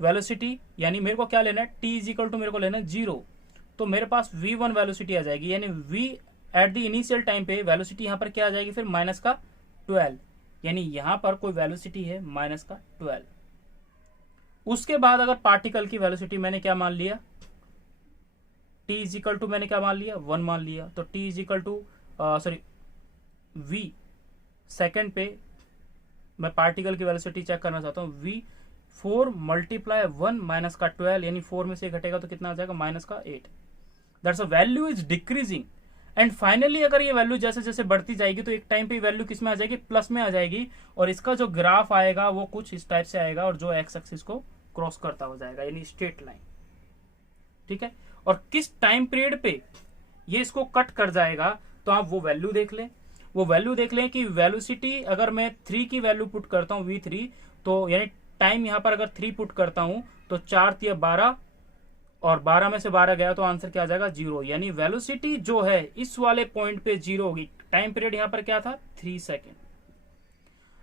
वेलोसिटी, यानी मेरे को क्या लेना है, t इज इक्वल टू मेरे को लेना है 0, तो मेरे पास v1 वेलोसिटी आ जाएगी। यानी v at the initial time पे वेलोसिटी यहां पर क्या आ जाएगी, फिर माइनस का 12, यानी यहां पर कोई वेलोसिटी है माइनस का 12। उसके बाद अगर पार्टिकल की वेलोसिटी मैंने क्या मान लिया, t इज इक्वल टू मैंने क्या मान लिया, 1 मान लिया, तो t is equal to v second पे मैं पार्टिकल की वेलोसिटी चेक करना चाहता हूँ, v 4 मल्टीप्लाई 1 माइनस का 12, यानी 4 में से घटेगा तो कितना आ जाएगा, माइनस का 8। That's a value is decreasing and finally अगर ये वैल्यू जैसे जैसे बढ़ती जाएगी तो एक टाइम पे वैल्यू किस में आ जाएगी, प्लस में आ जाएगी, और इसका जो ग्राफ आएगा वो कुछ इस टाइप से आएगा और जो एक्स एक्सिस को क्रॉस करता हो जाएगा, यानी स्ट्रेट लाइन। ठीक है, और किस टाइम पीरियड पे ये इसको कट कर जाएगा तो आप वो वैल्यू देख लें। वो वैल्यू देख लें कि वेलोसिटी अगर मैं 3 की वैल्यू पुट करता हूं v3, तो यानी टाइम यहां पर अगर 3 पुट करता हूं तो 4 3 12, और 12 में से 12 गया तो आंसर क्या आ जाएगा, 0। यानी वेलोसिटी जो है इस वाले पॉइंट पे 0 होगी। टाइम पीरियड यहां पर क्या था, 3 सेकेंड।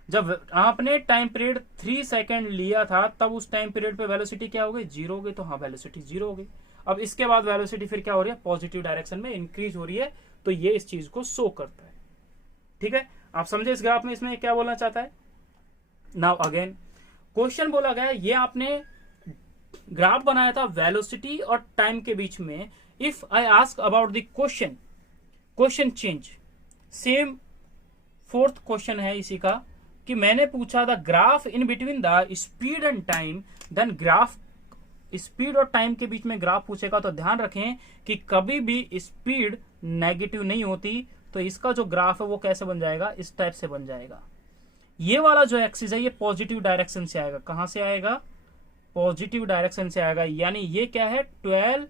जब आपने टाइम पीरियड 3 सेकेंड लिया था तब उस टाइम पीरियड पे वेलोसिटी क्या हो गई, 0 हो गई। तो हाँ, वेलोसिटी 0 हो गई। अब इसके बाद वेलोसिटी फिर क्या हो रही है, पॉजिटिव डायरेक्शन में इंक्रीज हो रही है, तो ये इस चीज को शो करता है। ठीक है, आप समझे इस ग्राफ में इसमें क्या बोलना चाहता है। नाउ अगेन क्वेश्चन बोला गया, ये आपने ग्राफ बनाया था वेलोसिटी और टाइम के बीच में। If I ask about the question change, same 4th question है इसी का, कि मैंने पूछा the graph in between the speed and time, then graph speed और टाइम के बीच में ग्राफ पूछेगा तो ध्यान रखें कि कभी भी स्पीड नेगेटिव नहीं होती, तो इसका जो ग्राफ है वो कैसे बन जाएगा, इस टाइप से बन जाएगा। ये वाला जो एक्सिस है ये पॉजिटिव डायरेक्शन से आएगा। कहां से आएगा, पॉजिटिव डायरेक्शन से आएगा। यानी ये क्या है, 12,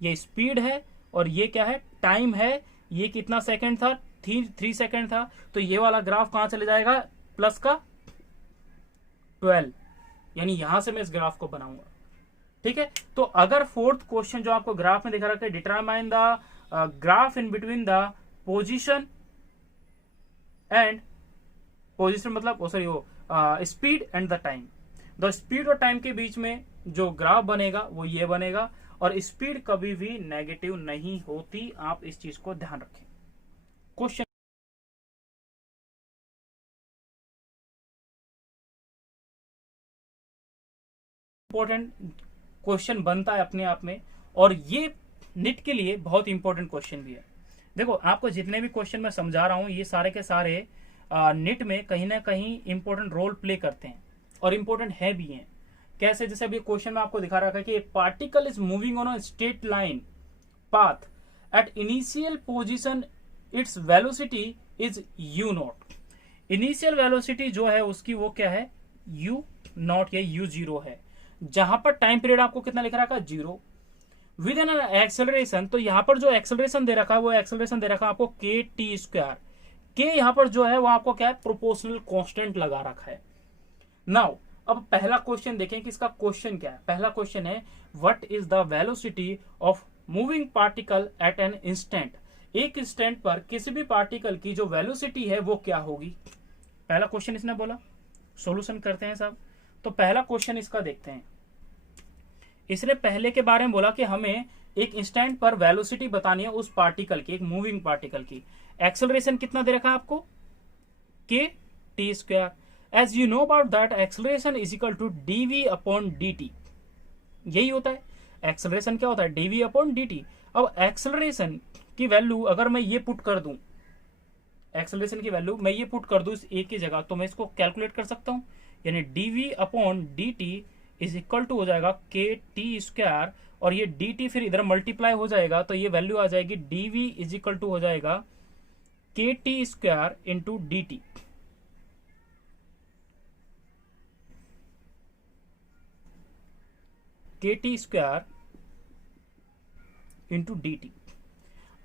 ये स्पीड है, और ये क्या है, टाइम है। ये कितना सेकंड था, 3 सेकंड था, तो ये वाला ग्राफ कहां चले जाएगा, प्लस का 12, यानी यहां से मैं इस ग्राफ को बनाऊंगा। ठीक है, तो अगर 4th क्वेश्चन जो आपको ग्राफ में दिखा रखा है, determine the graph in between the position and position मतलब सॉरी वो speed and the time, the speed और टाइम के बीच में जो ग्राफ बनेगा वो ये बनेगा, और स्पीड कभी भी नेगेटिव नहीं होती। आप इस चीज को ध्यान रखें। क्वेश्चन इंपॉर्टेंट क्वेश्चन बनता है अपने आप में, और ये निट के लिए बहुत इंपॉर्टेंट क्वेश्चन भी है। देखो, आपको जितने भी क्वेश्चन मैं समझा रहा हूं ये सारे के सारे निट में कहीं ना कहीं इंपॉर्टेंट रोल प्ले करते हैं, और इंपॉर्टेंट है भी हैं। कैसे, जैसे अभी क्वेश्चन में आपको दिखा रखा है कि particle is moving on a straight line path at initial position, its velocity is u0। Initial velocity जो है उसकी वो क्या है, u0 या u0 है, जहां पर टाइम पीरियड आपको कितना लिख रखा है, 0। विद एन एक्सेलरेशन, तो यहाँ पर जो एक्सेलरेशन दे रखा है वो एक्सेलरेशन दे रखा है आपको के टी स्क्वायर। के यहाँ पर जो है वो आपको क्या है, प्रोपोर्शनल कांस्टेंट लगा रखा है। नाउ अब पहला क्वेश्चन देखें कि इसका क्वेश्चन क्या है। पहला क्वेश्चन है what is the velocity of moving particle at an instant. एक इंस्टेंट पर किसी भी पार्टिकल की जो वेलोसिटी है वो क्या होगी। पहला क्वेश्चन इसने बोला, सॉल्यूशन करते हैं साहब। तो पहला क्वेश्चन इसका देखते हैं। इसने पहले के बारे में बोला कि हमें एक इंस्टेंट पर वेलोसिटी बतानी है उस पार्टिकल की, एक मूविंग पार्टिकल की। एक्सेलरेशन कितना दे रखा है आपको, K T square. As you know about that acceleration is equal to DV upon D T. यही होता है एक्सेलरेशन, क्या होता है, डीवी अपॉन डी टी। अब एक्सेलरेशन की वैल्यू अगर मैं ये पुट कर दूं, एक्सेलरेशन की वैल्यू मैं ये पुट कर दूं इस ए की जगह, तो मैं इसको कैलकुलेट कर सकता हूं। यानी DV upon D T is equal to हो जाएगा के टी स्क्वायर, और ये डी टी फिर इधर मल्टीप्लाई हो जाएगा, तो ये वैल्यू आ जाएगी डीवी इज इक्वल टू हो जाएगा k T square into d t. K T square into d T.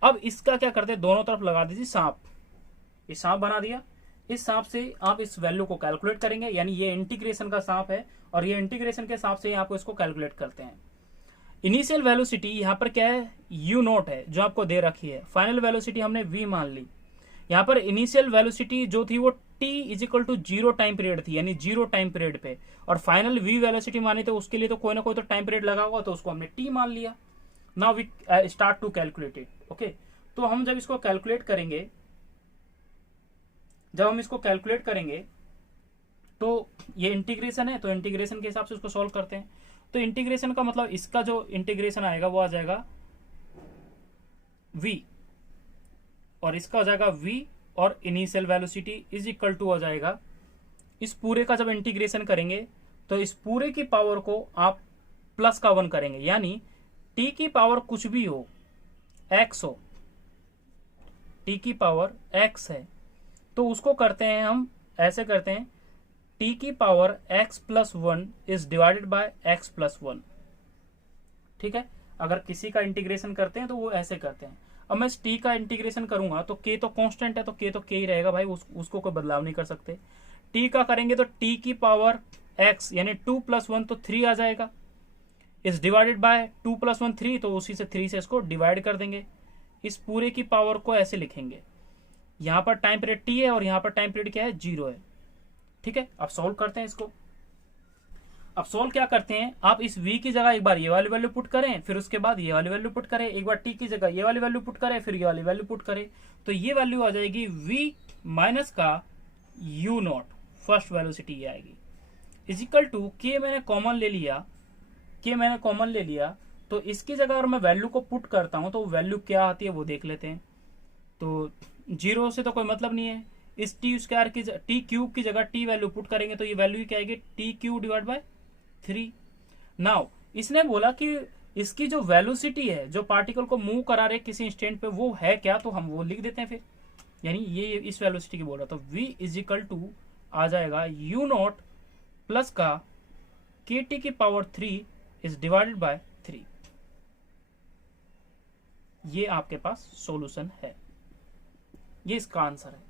अब इसका क्या करते हैं, दोनों तरफ लगा दीजिए सांप। ये सांप बना दिया, इस सांप से आप इस वैल्यू को कैलकुलेट करेंगे। यानी ये इंटीग्रेशन का सांप है और ये इंटीग्रेशन के सांप से आप इसको कैलकुलेट करते हैं। इनिशियल वेलोसिटी यहाँ पर क्या है, यू नॉट है जो आपको दे रखी है। फाइनल वेलोसिटी हमने वी मान ली। यहाँ पर इनिशियल वेलोसिटी जो थी वो T is equal to 0 time period थी, यानी 0 टाइम पीरियड पे, और फाइनल वी वेलोसिटी मानी तो उसके लिए तो कोई ना कोई तो टाइम पीरियड लगा होगा, तो उसको हमने टी मान लिया। Now we start to calculate it. Okay, तो हम जब इसको कैलकुलेट करेंगे, तो ये इंटीग्रेशन है, तो इंटीग्रेशन के हिसाब से उसको सॉल्व करते हैं। तो इंटीग्रेशन का मतलब इसका जो इंटीग्रेशन आएगा वो आ जाएगा v, और इसका हो जाएगा v, और initial velocity is equal to हो जाएगा, इस पूरे का जब इंटीग्रेशन करेंगे तो इस पूरे की पावर को आप प्लस का 1 करेंगे। यानी t की पावर कुछ भी हो, x हो, t की पावर x है, तो उसको करते हैं हम ऐसे करते हैं, t की power x plus 1 is divided bye x plus 1। ठीक है, अगर किसी का इंटीग्रेशन करते हैं तो वो ऐसे करते हैं। अब मैं इस t का इंटीग्रेशन करूंगा तो k तो कांस्टेंट है, तो k तो k ही रहेगा भाई, उसको कोई बदलाव नहीं कर सकते। t का करेंगे तो t की पावर x यानी 2 प्लस 1 तो 3 आ जाएगा, इस डिवाइडेड बाय 2 प्लस 1 3, तो उसी से 3 से इसको डिवाइड कर देंगे। इस पूरे की पावर को ऐसे लिखेंगे, यहाँ पर टाइम पीरियड t है और यहाँ पर टाइम पीरियड क्या है, 0 है। ठीक है, अब सॉल्व करते हैं इसको। अब सॉल्व क्या करते हैं, आप इस v की जगह एक बार ये वाली वैल्यू पुट करें, फिर उसके बाद ये वाली वैल्यू पुट करें, एक बार t की जगह ये वाली वैल्यू पुट करें, फिर ये वाली वैल्यू पुट करें, तो ये वैल्यू आ जाएगी v माइनस का u नॉट, फर्स्ट वेलोसिटी ये आएगी, इजिकल टू k मैंने कॉमन ले लिया, तो इसकी जगह अगर मैं वैल्यू को पुट करता हूं तो वैल्यू क्या आती है वो देख लेते हैं। तो 0 से तो कोई मतलब नहीं है, इस टी स्क्वायर की टी क्यूब की जगह टी वैल्यू पुट करेंगे तो ये वैल्यू क्या आएगी, T cube divide by 3। Now इसने बोला कि इसकी जो वेलोसिटी है, जो पार्टिकल को मूव करा रहे किसी इंस्टेंट पे, वो है क्या, तो हम वो लिख देते हैं फिर। यानी ये इस वेलोसिटी की बोल रहा, तो v इज इक्वल टू आ जाएगा u नॉट प्लस का के टी की पावर 3 इज डिवाइडेड बाय 3। ये आपके पास सॉल्यूशन है, ये इसका आंसर है।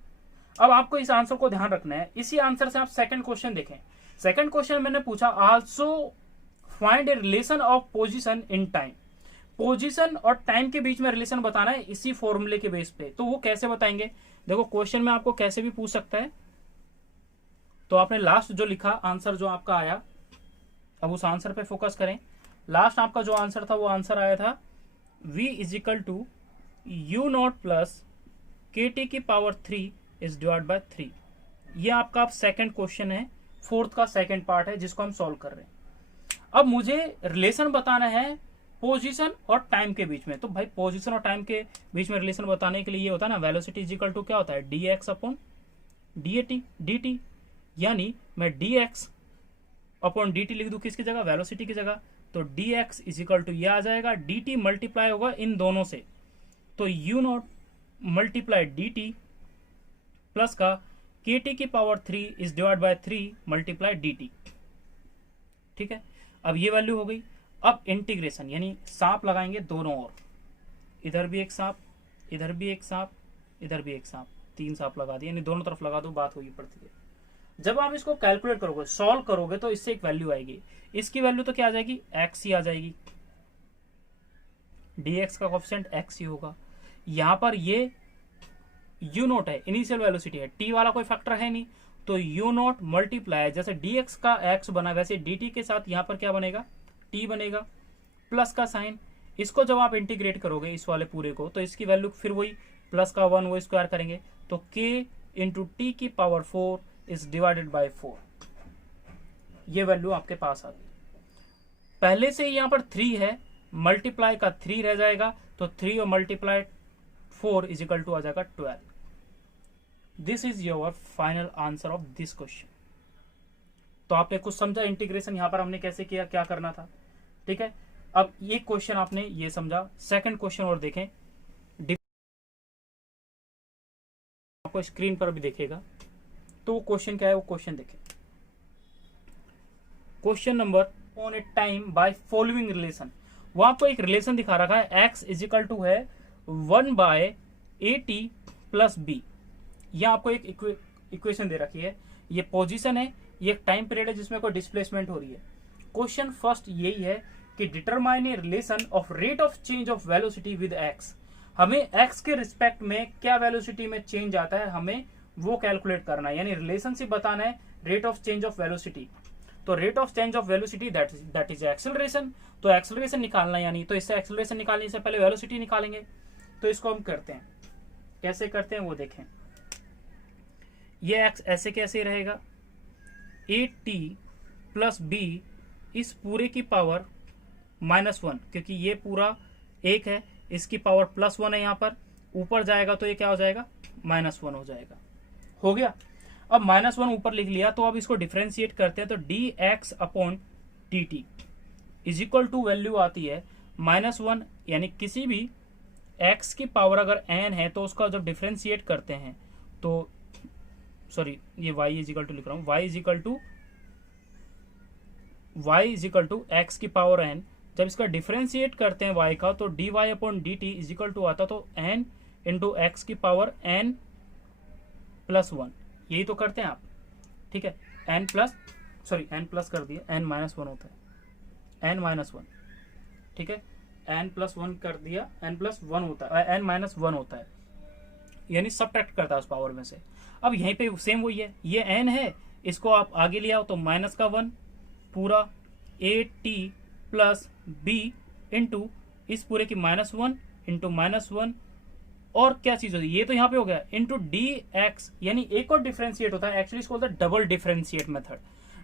अब आपको इस आंसर को ध्यान रखना है। इसी आंसर से आप सेकंड क्वेश्चन देखें। सेकंड क्वेश्चन मैंने पूछा also find a relation of position in time. Position और टाइम के बीच में रिलेशन बताना है इसी फॉर्मूले के बेस पे। तो वो कैसे बताएंगे, देखो क्वेश्चन में आपको कैसे भी पूछ सकता है। तो आपने लास्ट जो लिखा आंसर जो आपका आया, अब उस आंसर पे फोकस करें। लास्ट आपका जो आंसर था वो आंसर आया था v is equal to u naught plus K T की पावर 3 इज डिवाइड बाय 3। ये आपका अब सेकंड क्वेश्चन है, फोर्थ का सेकंड पार्ट है जिसको हम सॉल्व कर रहे हैं। अब मुझे रिलेशन बताना है पोजीशन और टाइम के बीच में। तो भाई पोजीशन और टाइम के बीच में रिलेशन बताने के लिए ये होता है ना, वेलोसिटी इज इक्वल टू क्या होता है, dx अपॉन dt। यानी मैं dx अपॉन dt लिख दूं किसकी जगह, वेलोसिटी की जगह। तो dx इज इक्वल टू ये आ जाएगा, dt मल्टीप्लाई होगा इन दोनों से, तो u not multiply dt plus का kt की power 3 is divide by 3 multiply dt। ठीक है, अब ये वैल्यू हो गई। अब इंटीग्रेशन यानी सांप लगाएंगे दोनों ओर, इधर भी एक सांप, इधर भी एक सांप, इधर भी एक सांप, 3 सांप लगा दिए, यानी दोनों तरफ लगा दो, बात होगी पड़ती है। जब आप इसको कैलकुलेट करोगे, सॉल्व करोगे, तो इससे एक वैल्यू आएगी। इसकी वैल्यू तो क्या आ जाएगी, एक्स ही आ जाएगी। dx का कोफिशिएंट x ही होगा। यहां पर ये u नोट है, इनिशियल वेलोसिटी है, t वाला कोई फैक्टर है नहीं, तो u नोट मल्टीप्लाई, जैसे dx का x बना वैसे dt के साथ यहां पर क्या बनेगा, t बनेगा, प्लस का साइन। इसको जब आप इंटीग्रेट करोगे इस वाले पूरे को, तो इसकी वैल्यू फिर वही प्लस का 1 वो स्क्वायर करेंगे, तो k इंटू टी की पावर 4 इज डिवाइडेड बाय 4। ये वैल्यू आपके पास आ गई। पहले से यहाँ पर 3 है, मल्टीप्लाई का 3 रह जाएगा, तो 3 और मल्टीप्लाई 4 इज इक्वल टू आ जाएगा 12। This is your final answer of this question. तो आपने कुछ समझा इंटीग्रेशन यहां पर हमने कैसे किया, क्या करना था, ठीक है। अब ये क्वेश्चन आपने ये समझा। सेकंड क्वेश्चन और देखें, आपको स्क्रीन पर भी देखेगा, तो वो क्वेश्चन क्या है, वो क्वेश्चन देखें। Question number on A time by following relation. वो आपको एक रिलेशन दिखा रखा है, x इज इक्वल टू है 1/at प्लस b। यह आपको एक इक्वेशन दे रखी है, ये पोजीशन है, ये एक टाइम पीरियड है जिसमें कोई डिस्प्लेसमेंट हो रही है। क्वेश्चन फर्स्ट यही है कि determine a relation of rate of change of velocity with x। हमें x के रिस्पेक्ट में क्या वेलोसिटी में चेंज आता है, हमें वो कैलकुलेट करना है, यानी रिलेशनशिप बताना है rate of change of velocity. तो rate of change of velocity that is acceleration. तो एक्सेलरेशन निकालना, यानी तो इससे एक्सेलरेशन निकालने से पहले वेलोसिटी निकालेंगे। तो इसको हम करते हैं, कैसे करते हैं वो देखें। ये एक्स ऐसे कैसे रहेगा, at प्लस बी इस पूरे की पावर -1, क्योंकि ये पूरा 1 है, इसकी पावर +1 है, यहाँ पर ऊपर जाएगा तो ये क्या हो जाएगा, -1 हो जाएगा। हो गया। अब -1 ऊपर लिख लिया, तो अब इसको डिफ्रेंशिएट करते हैं, तो dx upon dt is equal to value आती है -1, यानी किसी भी x की पावर अगर n है तो उसका जब डिफ्रेंशिएट करते हैं तो सॉरी ये y इज इक्वल टू लिख रहा हूं, y is equal to x की पावर n। जब इसका डिफ्रेंशिएट करते हैं y का, तो dy upon dt is equal to आता, तो n इंटू एक्स की पावर n प्लस 1। यही तो करते हैं आप, ठीक है। n प्लस कर दिया, n -1 होता है, n -1, ठीक है, n प्लस 1 कर दिया, n प्लस 1 होता है, n -1 होता है, यानी सब्ट्रैक्ट करता है उस पावर में से। अब यहीं पे सेम वही है, ये n है, इसको आप आगे ले आओ तो -1 पूरा at प्लस b इंटू इस पूरे की -1 इंटू -1 और क्या चीज होती है, ये तो यहाँ पे हो गया, इंटू dx, यानी एक और डिफरेंशिएट होता है, एक्चुअली इसको बोलते हैं double differentiate method.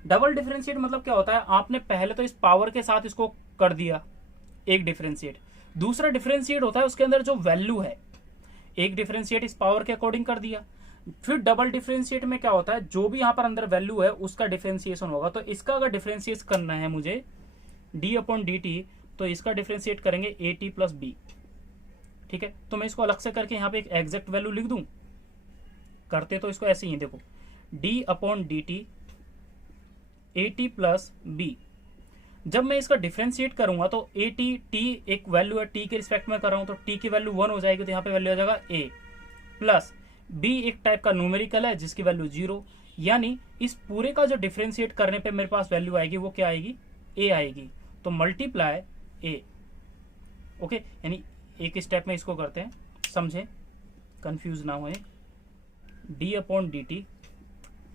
Double differentiate मतलब क्या होता है, आपने पहले तो इस पावर के साथ इसको कर दिया एक डिफरेंशिएट, दूसरा डिफरेंशिएट होता है उसके अंदर जो वैल्यू है, एक डिफरेंशिएट इस पावर के अकॉर्डिंग कर दिया, फिर डबल डिफरेंशिएट में क्या होता है, जो भी यहाँ पर अंदर वैल्यू है उसका डिफरेंशिएशन होगा। तो इसका अगर डिफरेंशिएट करना है मुझे d अपॉन dt, तो इसका डिफरेंशिएट करेंगे at प्लस बी, ठीक है। तो मैं इसको अलग से करके यहाँ पे एक एग्जैक्ट वैल्यू लिख दूं, करते तो इसको ऐसे ही, देखो d upon dt at plus b. जब मैं इसका डिफरेंशिएट करूंगा तो at t एक वैल्यू है, t के रिस्पेक्ट में कर रहा हूं, तो t की वैल्यू 1 हो जाएगी, तो यहाँ पे वैल्यू आ जाएगा a प्लस b एक टाइप का न्यूमेरिकल है जिसकी वैल्यू 0, यानी इस पूरे का जो डिफरेंशिएट करने पे मेरे पास वैल्यू आएगी वो क्या आएगी, a आएगी, तो मल्टीप्लाई a। ओके, यानी एक स्टेप में इसको करते हैं, समझे, कंफ्यूज ना होए। d upon dt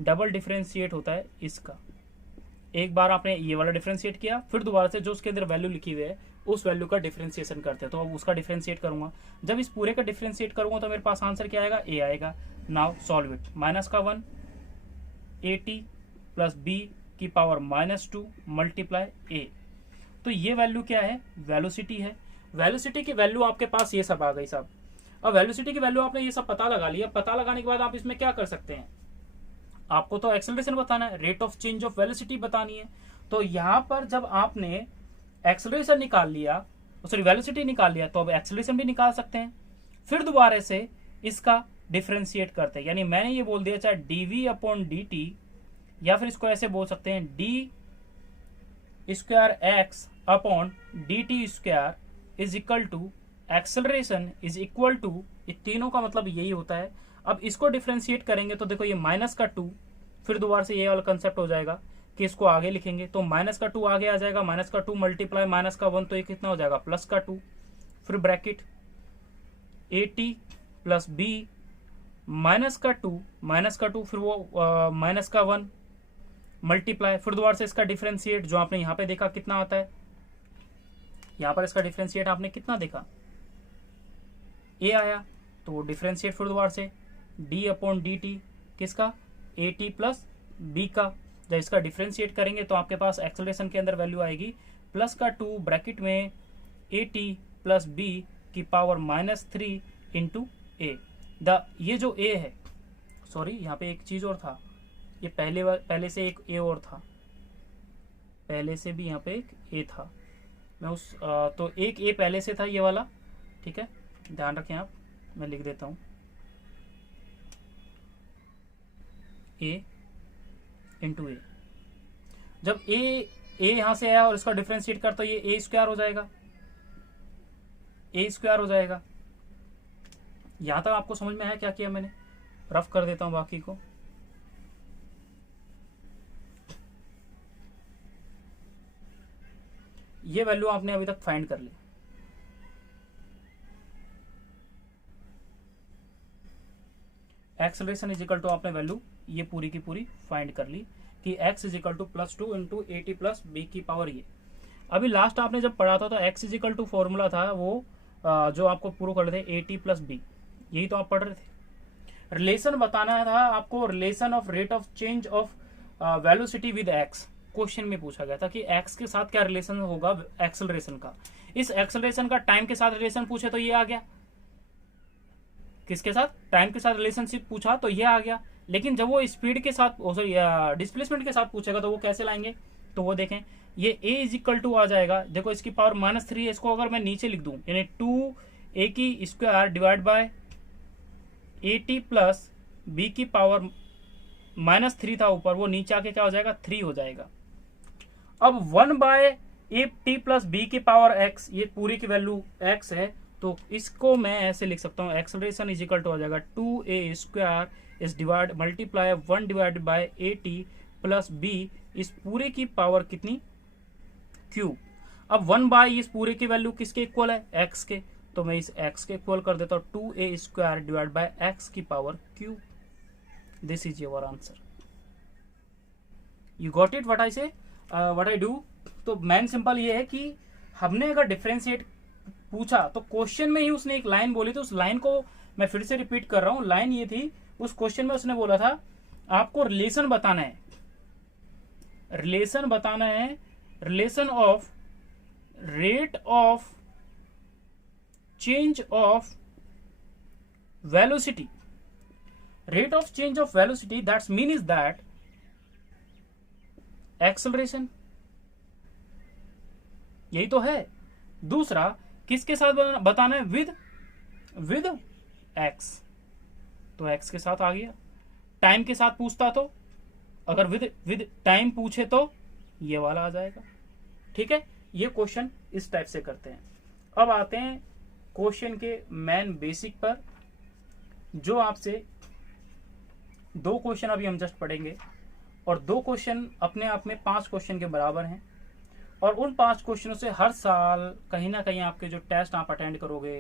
double differentiate होता है इसका, एक बार आपने ये वाला डिफरेंशिएट किया, फिर दोबारा से जो उसके अंदर वैल्यू लिखी हुई है उस वैल्यू का डिफरेंशिएशन करते हैं, तो अब उसका डिफरेंशिएट करूंगा। जब इस पूरे का डिफरेंशिएट करूंगा तो मेरे पास आंसर क्या आएगा, a आएगा। Now solve it, -1 at plus b की पावर -2 मल्टीप्लाई a। तो ये वैल्यू क्या है, वेलोसिटी है। वेलोसिटी की वैल्यू आपके पास ये सब आ गई साहब। अब वेलोसिटी की वैल्यू आपने ये सब पता लगा लिया, पता लगाने के बाद आप इसमें क्या कर सकते हैं, आपको तो एक्सेलरेशन बताना है, rate of change of velocity बतानी है। तो यहां पर जब आपने एक्सेलरेशन निकाल लिया, सॉरी वेलोसिटी निकाल लिया, तो अब एक्सेलरेशन भी निकाल सकते हैं। फिर दोबारा से इसका डिफरेंशिएट करते हैं, यानी मैंने ये बोल दिया चाहे dv अपॉन dt, या फिर इसको ऐसे बोल सकते हैं d square x upon D t square is equal to acceleration is equal to, ये तीनों का मतलब यही होता है। अब इसको डिफ्रेंशिएट करेंगे तो देखो ये माइनस का 2, फिर दोबारा से ये वाला कंसेप्ट हो जाएगा कि इसको आगे लिखेंगे तो माइनस का 2 आगे आ जाएगा, माइनस का 2 मल्टीप्लाई माइनस का 1 तो ये कितना हो जाएगा प्लस का 2, फिर bracket a t plus b minus का 2 फिर वो माइनस का 1 मल्टीप्लाई, फिर दोबारा से इसका डिफ्रेंशिएट जो आपने यहाँ पे देखा कितना आता है, यहाँ पर इसका डिफ्रेंशिएट आपने कितना देखा ए आया, तो वो डिफ्रेंशिएट फिर दोबारा से डी अपॉन डी टी किसका ए टी प्लस बी का, जब इसका डिफ्रेंशिएट करेंगे तो आपके पास एक्सेलरेशन के अंदर वैल्यू आएगी प्लस का 2 ब्रैकेट में ए टी प्लस बी की पावर -3 इंटू ए। ये जो ए है, सॉरी यहाँ पे एक चीज और था, ये पहले से एक ए और था, पहले से भी यहाँ पे एक ए था, मैं उस तो एक ए पहले से था ये वाला, ठीक है ध्यान रखें आप, मैं लिख देता हूँ ए इंटू ए। जब ए यहां से आया और इसका डिफ्रेंशिएट कर तो ये ए स्क्वायर हो जाएगा, ए स्क्वायर हो जाएगा। यहां तक आपको समझ में आया क्या किया मैंने, रफ कर देता हूं बाकी को। ये वैल्यू आपने अभी तक फाइंड कर ली, एक्सेलरेशन इज इक्वल टू आपने वैल्यू ये पूरी की पूरी फाइंड कर ली कि x is equal to +2 into a t plus b की पावर ये। अभी लास्ट आपने जब पढ़ा था तो x is equal to formula था वो जो आपको प्रूव कर रहे थे ए टी प्लस बी, यही तो आप पढ़ रहे थे। रिलेशन बताना था आपको, relation of rate of change of velocity with x, question में पूछा गया था कि x के साथ क्या रिलेशन होगा एक्सेलरेशन का। इस एक्सेलरेशन का टाइम के साथ रिलेशन पूछे तो ये आ गया, किसके साथ, टाइम के साथ रिलेशनशिप पूछा तो ये आ गया। लेकिन जब वो स्पीड के साथ सॉरी डिस्प्लेसमेंट के साथ पूछेगा तो वो कैसे लाएंगे, तो वो देखें ये a इज इक्वल टू आ जाएगा, देखो इसकी पावर -3 है, इसको अगर मैं नीचे लिख दूं यानी 2a की square divide by a t plus b की पावर -3 था ऊपर, वो नीचे आके क्या हो जाएगा 3 हो जाएगा। अब 1 by a t plus b की पावर x, ये पूरी की वैल्यू x है, तो इसको मैं ऐसे लिख सकता हूँ एक्सेलरेशन इज इक्वल टू आ जाएगा 2a स्क्वायर इस divide multiply 1 divide by a t plus b, इस पूरे की पावर कितनी क्यूब। अब 1 बाय इस पूरे की वैल्यू किसके इक्वल है x के, तो मैं इस x के इक्वल कर देता हूँ 2a square divide bye x की power cube. This is your answer, you got it what I से व्हाट आई डू। तो मेन सिंपल ये है कि हमने अगर डिफरेंशिएट पूछा तो क्वेश्चन में ही उसने एक लाइन बोली थी, उस लाइन को मैं फिर से रिपीट कर रहा हूं। लाइन ये थी, उस क्वेश्चन में उसने बोला था आपको रिलेशन बताना है, रिलेशन बताना है, relation of rate of change of velocity, rate of change of velocity that's mean is that acceleration, यही तो है। दूसरा किसके साथ बताना है, विद x, तो x के साथ आ गया। टाइम के साथ पूछता तो अगर विद टाइम पूछे तो ये वाला आ जाएगा, ठीक है। ये क्वेश्चन इस टाइप से करते हैं। अब आते हैं क्वेश्चन के मेन बेसिक पर, जो आपसे 2 क्वेश्चन अभी हम जस्ट पढ़ेंगे और 2 क्वेश्चन अपने आप में 5 क्वेश्चन के बराबर हैं, और उन 5 क्वेश्चनों से हर साल कहीं ना कहीं आपके जो टेस्ट आप अटेंड करोगे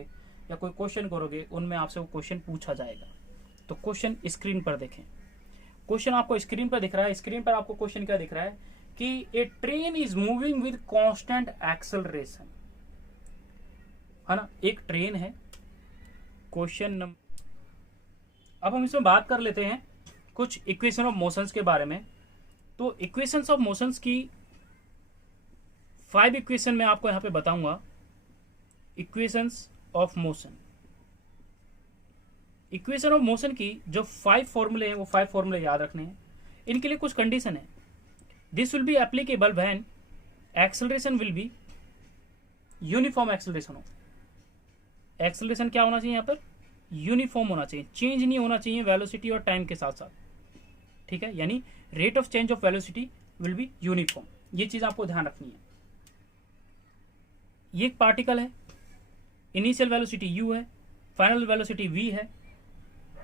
या कोई क्वेश्चन करोगे उनमें आपसे वो क्वेश्चन पूछा जाएगा। तो क्वेश्चन स्क्रीन पर देखें, क्वेश्चन आपको स्क्रीन पर दिख रहा है। स्क्रीन पर आपको क्वेश्चन क्या दिख रहा है कि a train is moving with constant acceleration, है ना, एक ट्रेन है। क्वेश्चन नंबर, अब हम इसमें बात कर लेते हैं कुछ इक्वेशन ऑफ मोशंस के बारे में। तो इक्वेशंस ऑफ मोशंस की 5 इक्वेशन मैं आपको यहां पे बताऊंगा। Equations of motion, equation of motion की जो 5 फॉर्मूले हैं वो 5 फॉर्मूले याद रखने हैं। इनके लिए कुछ कंडीशन है। This will be applicable when acceleration will be uniform acceleration हो। एक्सेलरेशन क्या होना चाहिए यहाँ पर, यूनिफॉर्म होना चाहिए, चेंज नहीं होना चाहिए वेलोसिटी और टाइम के साथ साथ, ठीक है। यानी rate of change of velocity will be uniform, ये चीज आपको ध्यान रखनी है। ये एक पार्टिकल है, इनिशियल वेलोसिटी u है, फाइनल वेलोसिटी v है।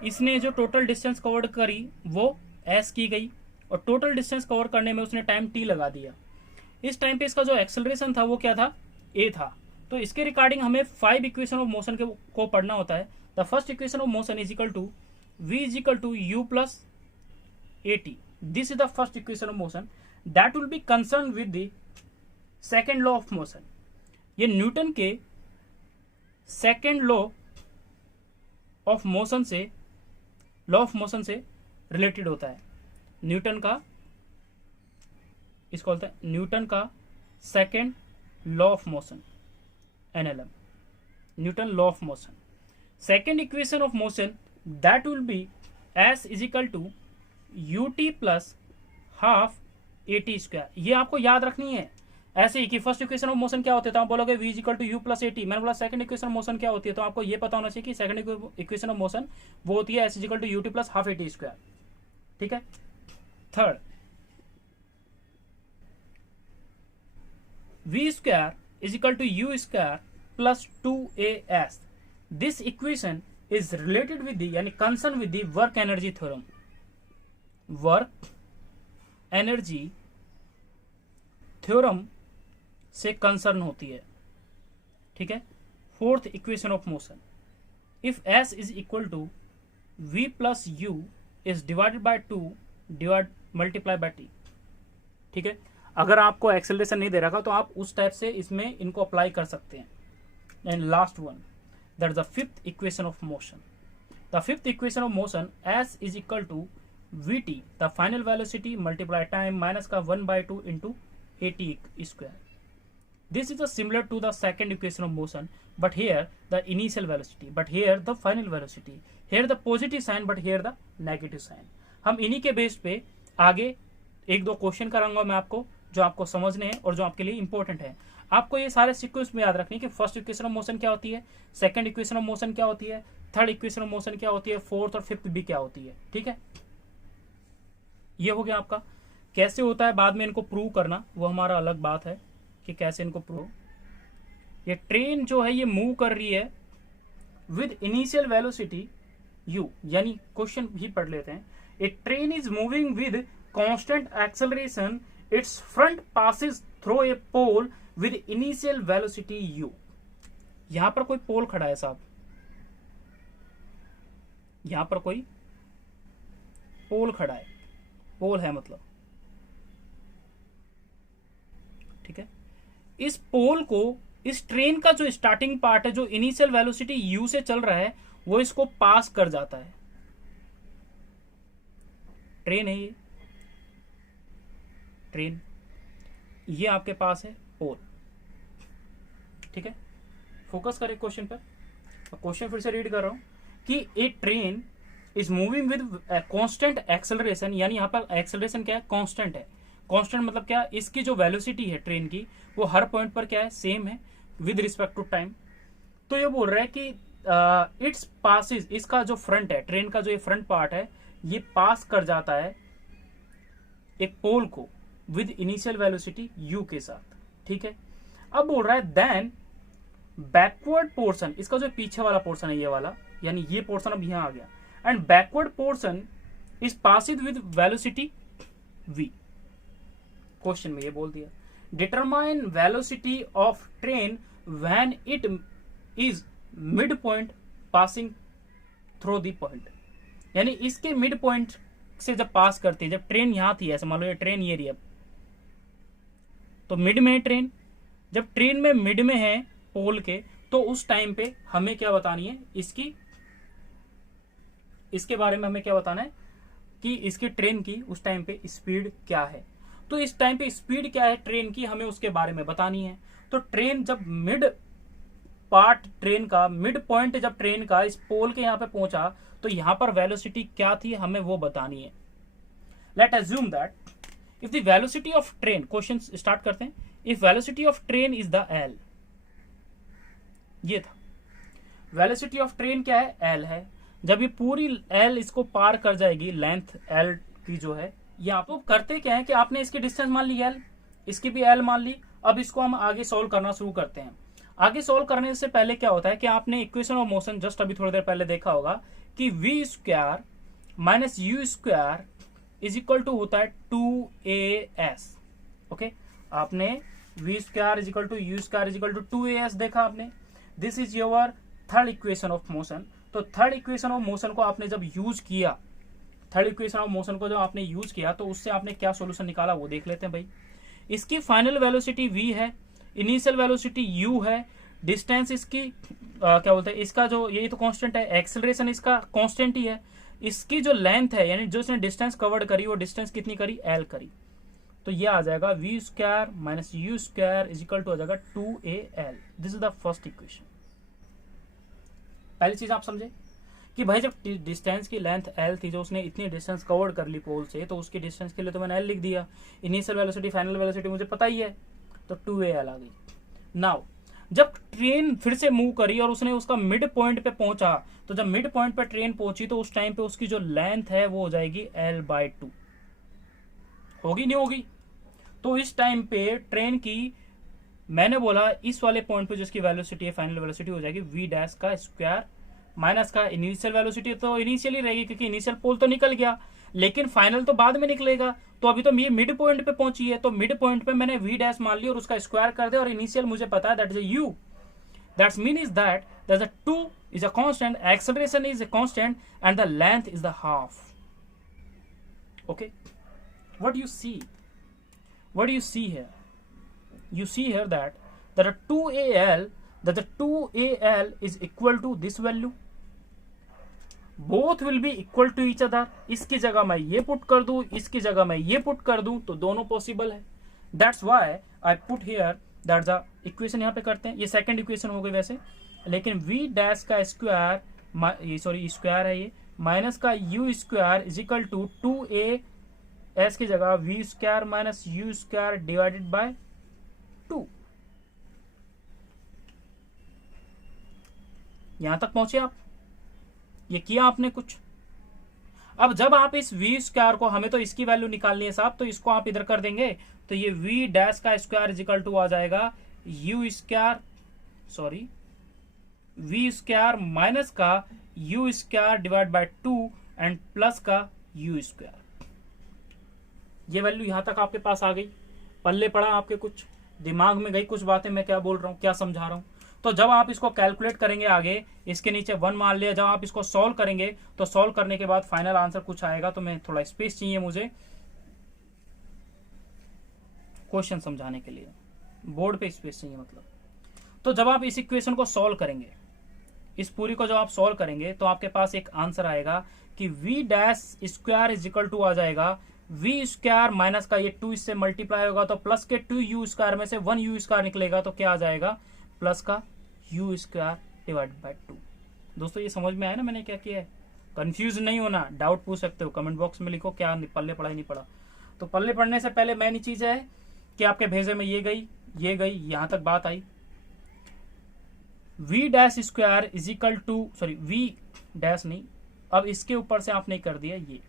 इसने जो टोटल डिस्टेंस कवर करी वो s की गई, और टोटल डिस्टेंस कवर करने में उसने टाइम t लगा दिया। इस टाइम पे इसका जो एक्सेलरेशन था वो क्या था, a था। तो इसके रिगार्डिंग हमें 5 इक्वेशन ऑफ मोशन को पढ़ना होता है। The first equation of motion is equal to v is equal to u plus at। This is the first equation of motion that will be concern with the second law of motion. ये न्यूटन के सेकेंड लॉ ऑफ मोशन से रिलेटेड होता है। न्यूटन का, इसको बोलते हैं न्यूटन का second law of motion, NLM, Newton law of motion. Second equation of motion that will B s is equal to ut plus half at square. ये आपको याद रखनी है ऐसे ही कि फर्स्ट इक्वेशन ऑफ मोशन क्या होते हैं, तो आप बोलोगे v is equal to u plus at। मैंने बोला सेकंड इक्वेशन ऑफ मोशन क्या होती है, तो आपको ये पता होना चाहिए कि सेकंड इक्वेशन ऑफ मोशन वो होती है s is equal to ut plus half at square. ठीक है। Third, v square is equal to u square plus 2as। This equation is related with the, यानी concern with the work energy theorem. Work energy theorem से कंसर्न होती है। ठीक है। Fourth equation of motion, if s is equal to v plus u is divided by 2 divide multiply by t। ठीक है। अगर आपको एक्सेलरेशन नहीं दे रखा तो आप उस टाइप से इसमें इनको अप्लाई कर सकते हैं। And last one, that is the fifth equation of motion. The fifth equation of motion, s is equal to vt the final velocity multiply time minus का 1/2 into at square. This is similar to the second equation of motion, but here the initial velocity, but here the final velocity, here the positive sign, but here the negative sign। हम इन्हीं के बेस पे आगे एक दो क्वेश्चन कराऊंगा मैं आपको, जो आपको समझने हैं और जो आपके लिए इंपॉर्टेंट है। आपको ये सारे सीक्वेंस में याद रखनी है कि फर्स्ट इक्वेशन ऑफ मोशन क्या होती है, सेकंड इक्वेशन ऑफ मोशन क्या होती है, थर्ड इक्वेशन ऑफ मोशन क्या होती है, फोर्थ और फिफ्थ भी क्या होती है। ठीक है। ये हो गया आपका। कैसे होता है बाद में इनको प्रूव करना, वो हमारा अलग बात है कि कैसे इनको प्रूव। ये ट्रेन जो है ये मूव कर रही है विद इनिशियल वेलोसिटी u, यानी क्वेश्चन भी पढ़ लेते हैं। A train is moving with constant acceleration, its front passes through a pole with initial velocity u। यहां पर कोई पोल खड़ा है साहब, यहां पर कोई पोल खड़ा है, पोल है मतलब। ठीक है। इस पोल को, इस ट्रेन का जो स्टार्टिंग पार्ट है जो इनिशियल वेलोसिटी u से चल रहा है वो इसको पास कर जाता है। ट्रेन है ये, ट्रेन, ये आपके पास है पोल। ठीक है। फोकस करें क्वेश्चन पर। क्वेश्चन फिर से रीड कर रहा हूं कि a train is moving with constant acceleration, यानी यहां पर एक्सेलरेशन क्या है, कांस्टेंट है। कांस्टेंट मतलब क्या, इसकी जो वेलोसिटी है ट्रेन की वो हर पॉइंट पर क्या है, सेम है विद रिस्पेक्ट टू टाइम। तो ये बोल रहा है कि इट्स पासिस, इसका जो फ्रंट है, ट्रेन का जो ये फ्रंट पार्ट है ये पास कर जाता है एक पोल को विद इनिशियल वेलोसिटी u के साथ। ठीक है। अब बोल रहा है देन बैकवर्ड पोर्शन, इसका जो पीछे वाला पोर्शन है ये वाला, यानी ये पोर्शन अब यहां आ गया, and backward portion is passes with velocity v। Question में ये बोल दिया, determine velocity of train when it is mid point passing through the point, यानी इसके मिड पॉइंट से जब पास करती है, जब ट्रेन यहां थी, ऐसे मान लो ये ट्रेन ये रही, अब तो मिड में है ट्रेन, जब ट्रेन में मिड में है पोल के, तो उस टाइम पे हमें क्या बतानी है, इसके बारे में हमें क्या बताना है कि इसकी ट्रेन की उस टाइम पे स्पीड क्या है। तो इस टाइम पे स्पीड क्या है ट्रेन की, हमें उसके बारे में बतानी है। तो ट्रेन जब मिड पार्ट, ट्रेन का मिड पॉइंट जब ट्रेन का इस पोल के यहां पे पहुंचा, तो यहां पर वेलोसिटी क्या थी हमें वो बतानी है। Late assume that if the velocity of train, question start करते हैं, if velocity of train is the l, ये था वेलोसिटी ऑफ ट्रेन क्या है, l है। जब ये पूरी l इसको पार कर जाएगी, लेंथ l की जो है, ये आप तो करते क्या है कि आपने इसकी डिस्टेंस मान ली l, इसकी भी l मान ली। अब इसको हम आगे सॉल्व करना शुरू करते हैं। आगे सॉल्व करने से पहले क्या होता है कि आपने इक्वेशन ऑफ मोशन जस्ट अभी थोड़ी देर पहले देखा होगा कि v square minus u square is equal to होता है 2as। ओके, आपने v square is equal to u square is equal to 2as देखा आपने। This is your third equation of motion. तो थर्ड इक्वेशन ऑफ मोशन को आपने जब यूज किया, थर्ड इक्वेशन ऑफ मोशन को जब आपने यूज किया तो उससे आपने क्या सॉल्यूशन निकाला वो देख लेते हैं भाई। इसकी फाइनल वेलोसिटी v है, इनिशियल वेलोसिटी u है, डिस्टेंस इसकी क्या बोलते हैं, इसका जो यही तो कांस्टेंट है, एक्सेलरेशन इसका कांस्टेंट ही है, इसकी जो लेंथ है यानी जो इसने डिस्टेंस कवर्ड करी वो डिस्टेंस कितनी करी, l करी। तो ये आ जाएगा v square minus u square is equal to आ जाएगा 2al। This is the first equation. पहली चीज आप समझे कि भाई जब डिस्टेंस की लेंथ l थी, जो उसने इतनी डिस्टेंस कवर कर ली पोल से, तो उसकी डिस्टेंस के लिए तो मैंने l लिख दिया। इनिशियल वेलोसिटी फाइनल वेलोसिटी मुझे पता ही है, तो 2al आ गई। नाउ जब ट्रेन फिर से मूव करी और उसने उसका मिड पॉइंट पे पहुंचा, तो जब मिड पॉइंट पे ट्रेन पहुंची तो उस टाइम पे उसकी जो लेंथ है वो हो जाएगी l/2। होगी नहीं होगी? तो इस टाइम पे ट्रेन की, मैंने बोला इस वाले पॉइंट पे जिसकी वेलोसिटी है फाइनल वेलोसिटी हो जाएगी v डैश का स्क्वायर माइनस का इनिशियल वेलोसिटी, तो इनिशियली रहेगी क्योंकि इनिशियल पोल तो निकल गया, लेकिन फाइनल तो बाद में निकलेगा। तो अभी तो ये मिड पॉइंट पे पहुंची है, तो मिड पॉइंट पे मैंने v डैश मान लिया और उसका स्क्वायर कर दिया, और इनिशियल मुझे पता है that is u। That's mean is that the 2 is a constant, acceleration is a constant, and the length is the half. Okay, what do you see? What do you see here? You see here that the 2al, that the 2al is equal to this value. Both will be equal to each other. इसकी जगह मैं ये पुट कर दूं, इसकी जगह मैं ये पुट कर दूं, तो दोनों पॉसिबल है। That's why I put here that the equation यहाँ पे करते हैं। ये सेकंड इक्वेशन हो गई वैसे, लेकिन v डैश का स्क्वायर, ये सॉरी स्क्वायर है ये, माइनस का u square is equal to 2as की जगह v square minus u square divided by 2। यहां तक पहुंचे आप? ये किया आपने कुछ? अब जब आप इस v स्क्वायर को, हमें तो इसकी वैल्यू निकालनी है साहब, तो इसको आप इधर कर देंगे, तो ये v डैश का स्क्वायर इज इक्वल टू आ जाएगा u square, sorry v square minus का u square divide by 2 and plus का u स्क्वायर। ये वैल्यू यहां तक आपके पास आ गई, पल्ले पड़ा आपके, कुछ दिमाग में गई कुछ बातें, मैं क्या बोल रहा हूं, क्या समझा रहा हूं। तो जब आप इसको कैलकुलेट करेंगे आगे, इसके नीचे 1 मान लिया, जब आप इसको सॉल्व करेंगे तो सॉल्व करने के बाद फाइनल आंसर कुछ आएगा। तो मैं थोड़ा स्पेस चाहिए मुझे क्वेश्चन समझाने के लिए, बोर्ड पे स्पेस चाहिए मतलब। तो जब आप इस इक्वेशन को सॉल्व करेंगे, इस पूरी को जब आप सॉल्व करेंगे, तो आपके पास एक आंसर आएगा कि v dash square is equal to आ जाएगा v स्क्वायर माइनस का ये 2 इससे मल्टीप्लाई होगा, तो प्लस के 2u स्क्वायर में से 1u स्क्वायर निकलेगा, तो क्या आ जाएगा, प्लस का u स्क्वायर डिवाइड बाय 2। दोस्तों ये समझ में आया ना मैंने क्या किया है? कंफ्यूज नहीं होना, डाउट पूछ सकते हो, कमेंट बॉक्स में लिखो क्या पल्ले पड़ा ही नहीं पड़ा। तो पल्ले पड़ने से पहले मैंने चीज है कि आपके भेजे में ये गई, यहां तक बात आई। v dash square is equal to, sorry v dash नहीं, अब इसके ऊपर से आपने कर दिया ये,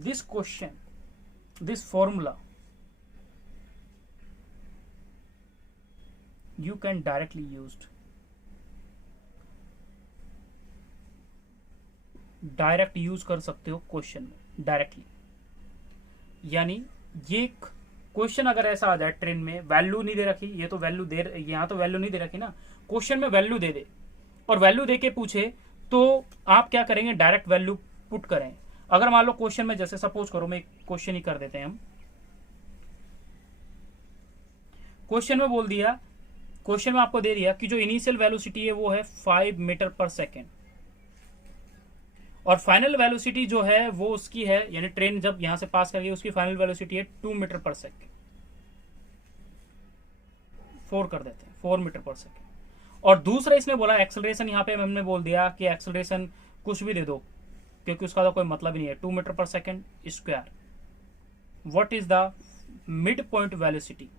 this question, this formula you can directly used, direct use कर सकते हो क्वेश्चन में डायरेक्टली। यानी ये क्वेश्चन अगर ऐसा आ जाए, ट्रेन में वैल्यू नहीं दे रखी, ये तो वैल्यू दे, यहां तो वैल्यू नहीं दे रखी ना, क्वेश्चन में वैल्यू दे दे और वैल्यू दे के पूछे, तो आप क्या करेंगे, डायरेक्ट वैल्यू पुट करें। अगर मान लो क्वेश्चन में, जैसे सपोज करो मैं क्वेश्चन ही कर देते हैं हम, क्वेश्चन में बोल दिया, क्वेश्चन में आपको दे दिया कि जो इनिशियल वेलोसिटी है वो है 5 मीटर पर सेकेंड, और फाइनल वेलोसिटी जो है वो उसकी है, यानी ट्रेन जब यहां से पास कर गई उसकी फाइनल वेलोसिटी है 2 मीटर पर सेकेंड, 4 कर देते हैं, 4 मीटर पर सेकेंड। और दूसरा इसने बोला एक्सेलरेशन, यहां पे हमने बोल दिया कि एक्सेलरेशन कुछ भी दे दो क्योंकि उसका तो कोई मतलब ही नहीं है, 2 मीटर पर second square. What is the mid point velocity?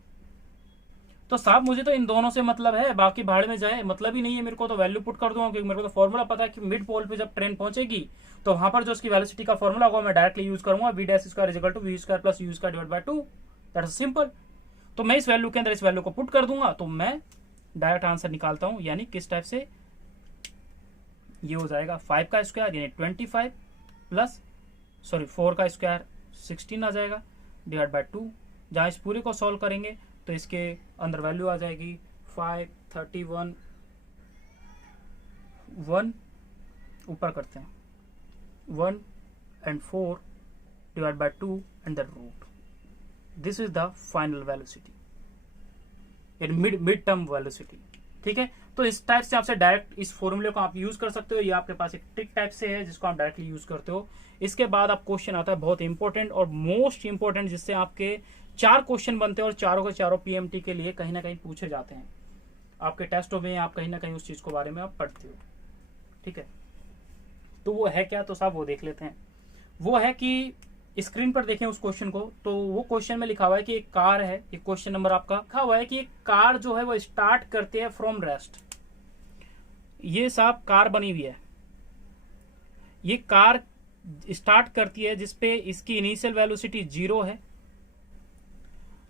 तो साहब मुझे तो इन दोनों से मतलब है, बाकी भाड़ में जाए, मतलब ही नहीं है मेरे को, तो वैल्यू पुट कर दूंगा, क्योंकि मेरे को तो फॉर्मूला पता है कि मिड पोल पे जब ट्रेन पहुंचेगी तो वहां पर जो उसकी वेलोसिटी का फॉर्मूला होगा मैं डायरेक्टली यूज करूंगा, v dash square is equal to v square plus u square divide by 2, that is simple. तो मैं इस वैल्यू के अंदर इस वैल्यू को पुट कर दूंगा तो मैं डायरेक्ट आंसर निकालता हूं, यानी किस टाइप से, ये हो जाएगा 5 का स्क्वायर यानी 25 प्लस 4 का स्क्वायर 16 आ जाएगा डिवाइड बाय 2। जहां इस पूरे को सॉल्व करेंगे तो इसके अंदर वैल्यू आ जाएगी 5, 31, 1 ऊपर करते हैं 1 and 4 divided by 2 and the root. This is the final velocity, यानी मिड टर्म वेलोसिटी। ठीक है, तो इस टाइप से आपसे डायरेक्ट इस फॉर्मूले को आप यूज कर सकते हो। ये आपके पास एक ट्रिक टाइप से है जिसको आप डायरेक्टली यूज करते हो। इसके बाद आप क्वेश्चन आता है बहुत इंपॉर्टेंट और मोस्ट इंपॉर्टेंट, जिससे आपके 4 क्वेश्चन बनते हैं और चारों के चारों पीएमटी के लिए कहीं ना कहीं पूछे जाते हैं आपके टेस्टों में, आप कहीं ना कहीं उस चीज के बारे में आप पढ़ते हो। ठीक है, तो वो है क्या, तो साहब वो देख लेते हैं। वो है कि स्क्रीन पर देखें उस क्वेश्चन को, तो वो क्वेश्चन में लिखा हुआ है कि एक कार है, एक क्वेश्चन नंबर आपका लिखा हुआ है कि एक कार जो है वो स्टार्ट करते हैं फ्रॉम रेस्ट। ये साहब कार बनी हुई है, ये कार स्टार्ट करती है जिसपे इसकी इनिशियल वेलोसिटी 0 है।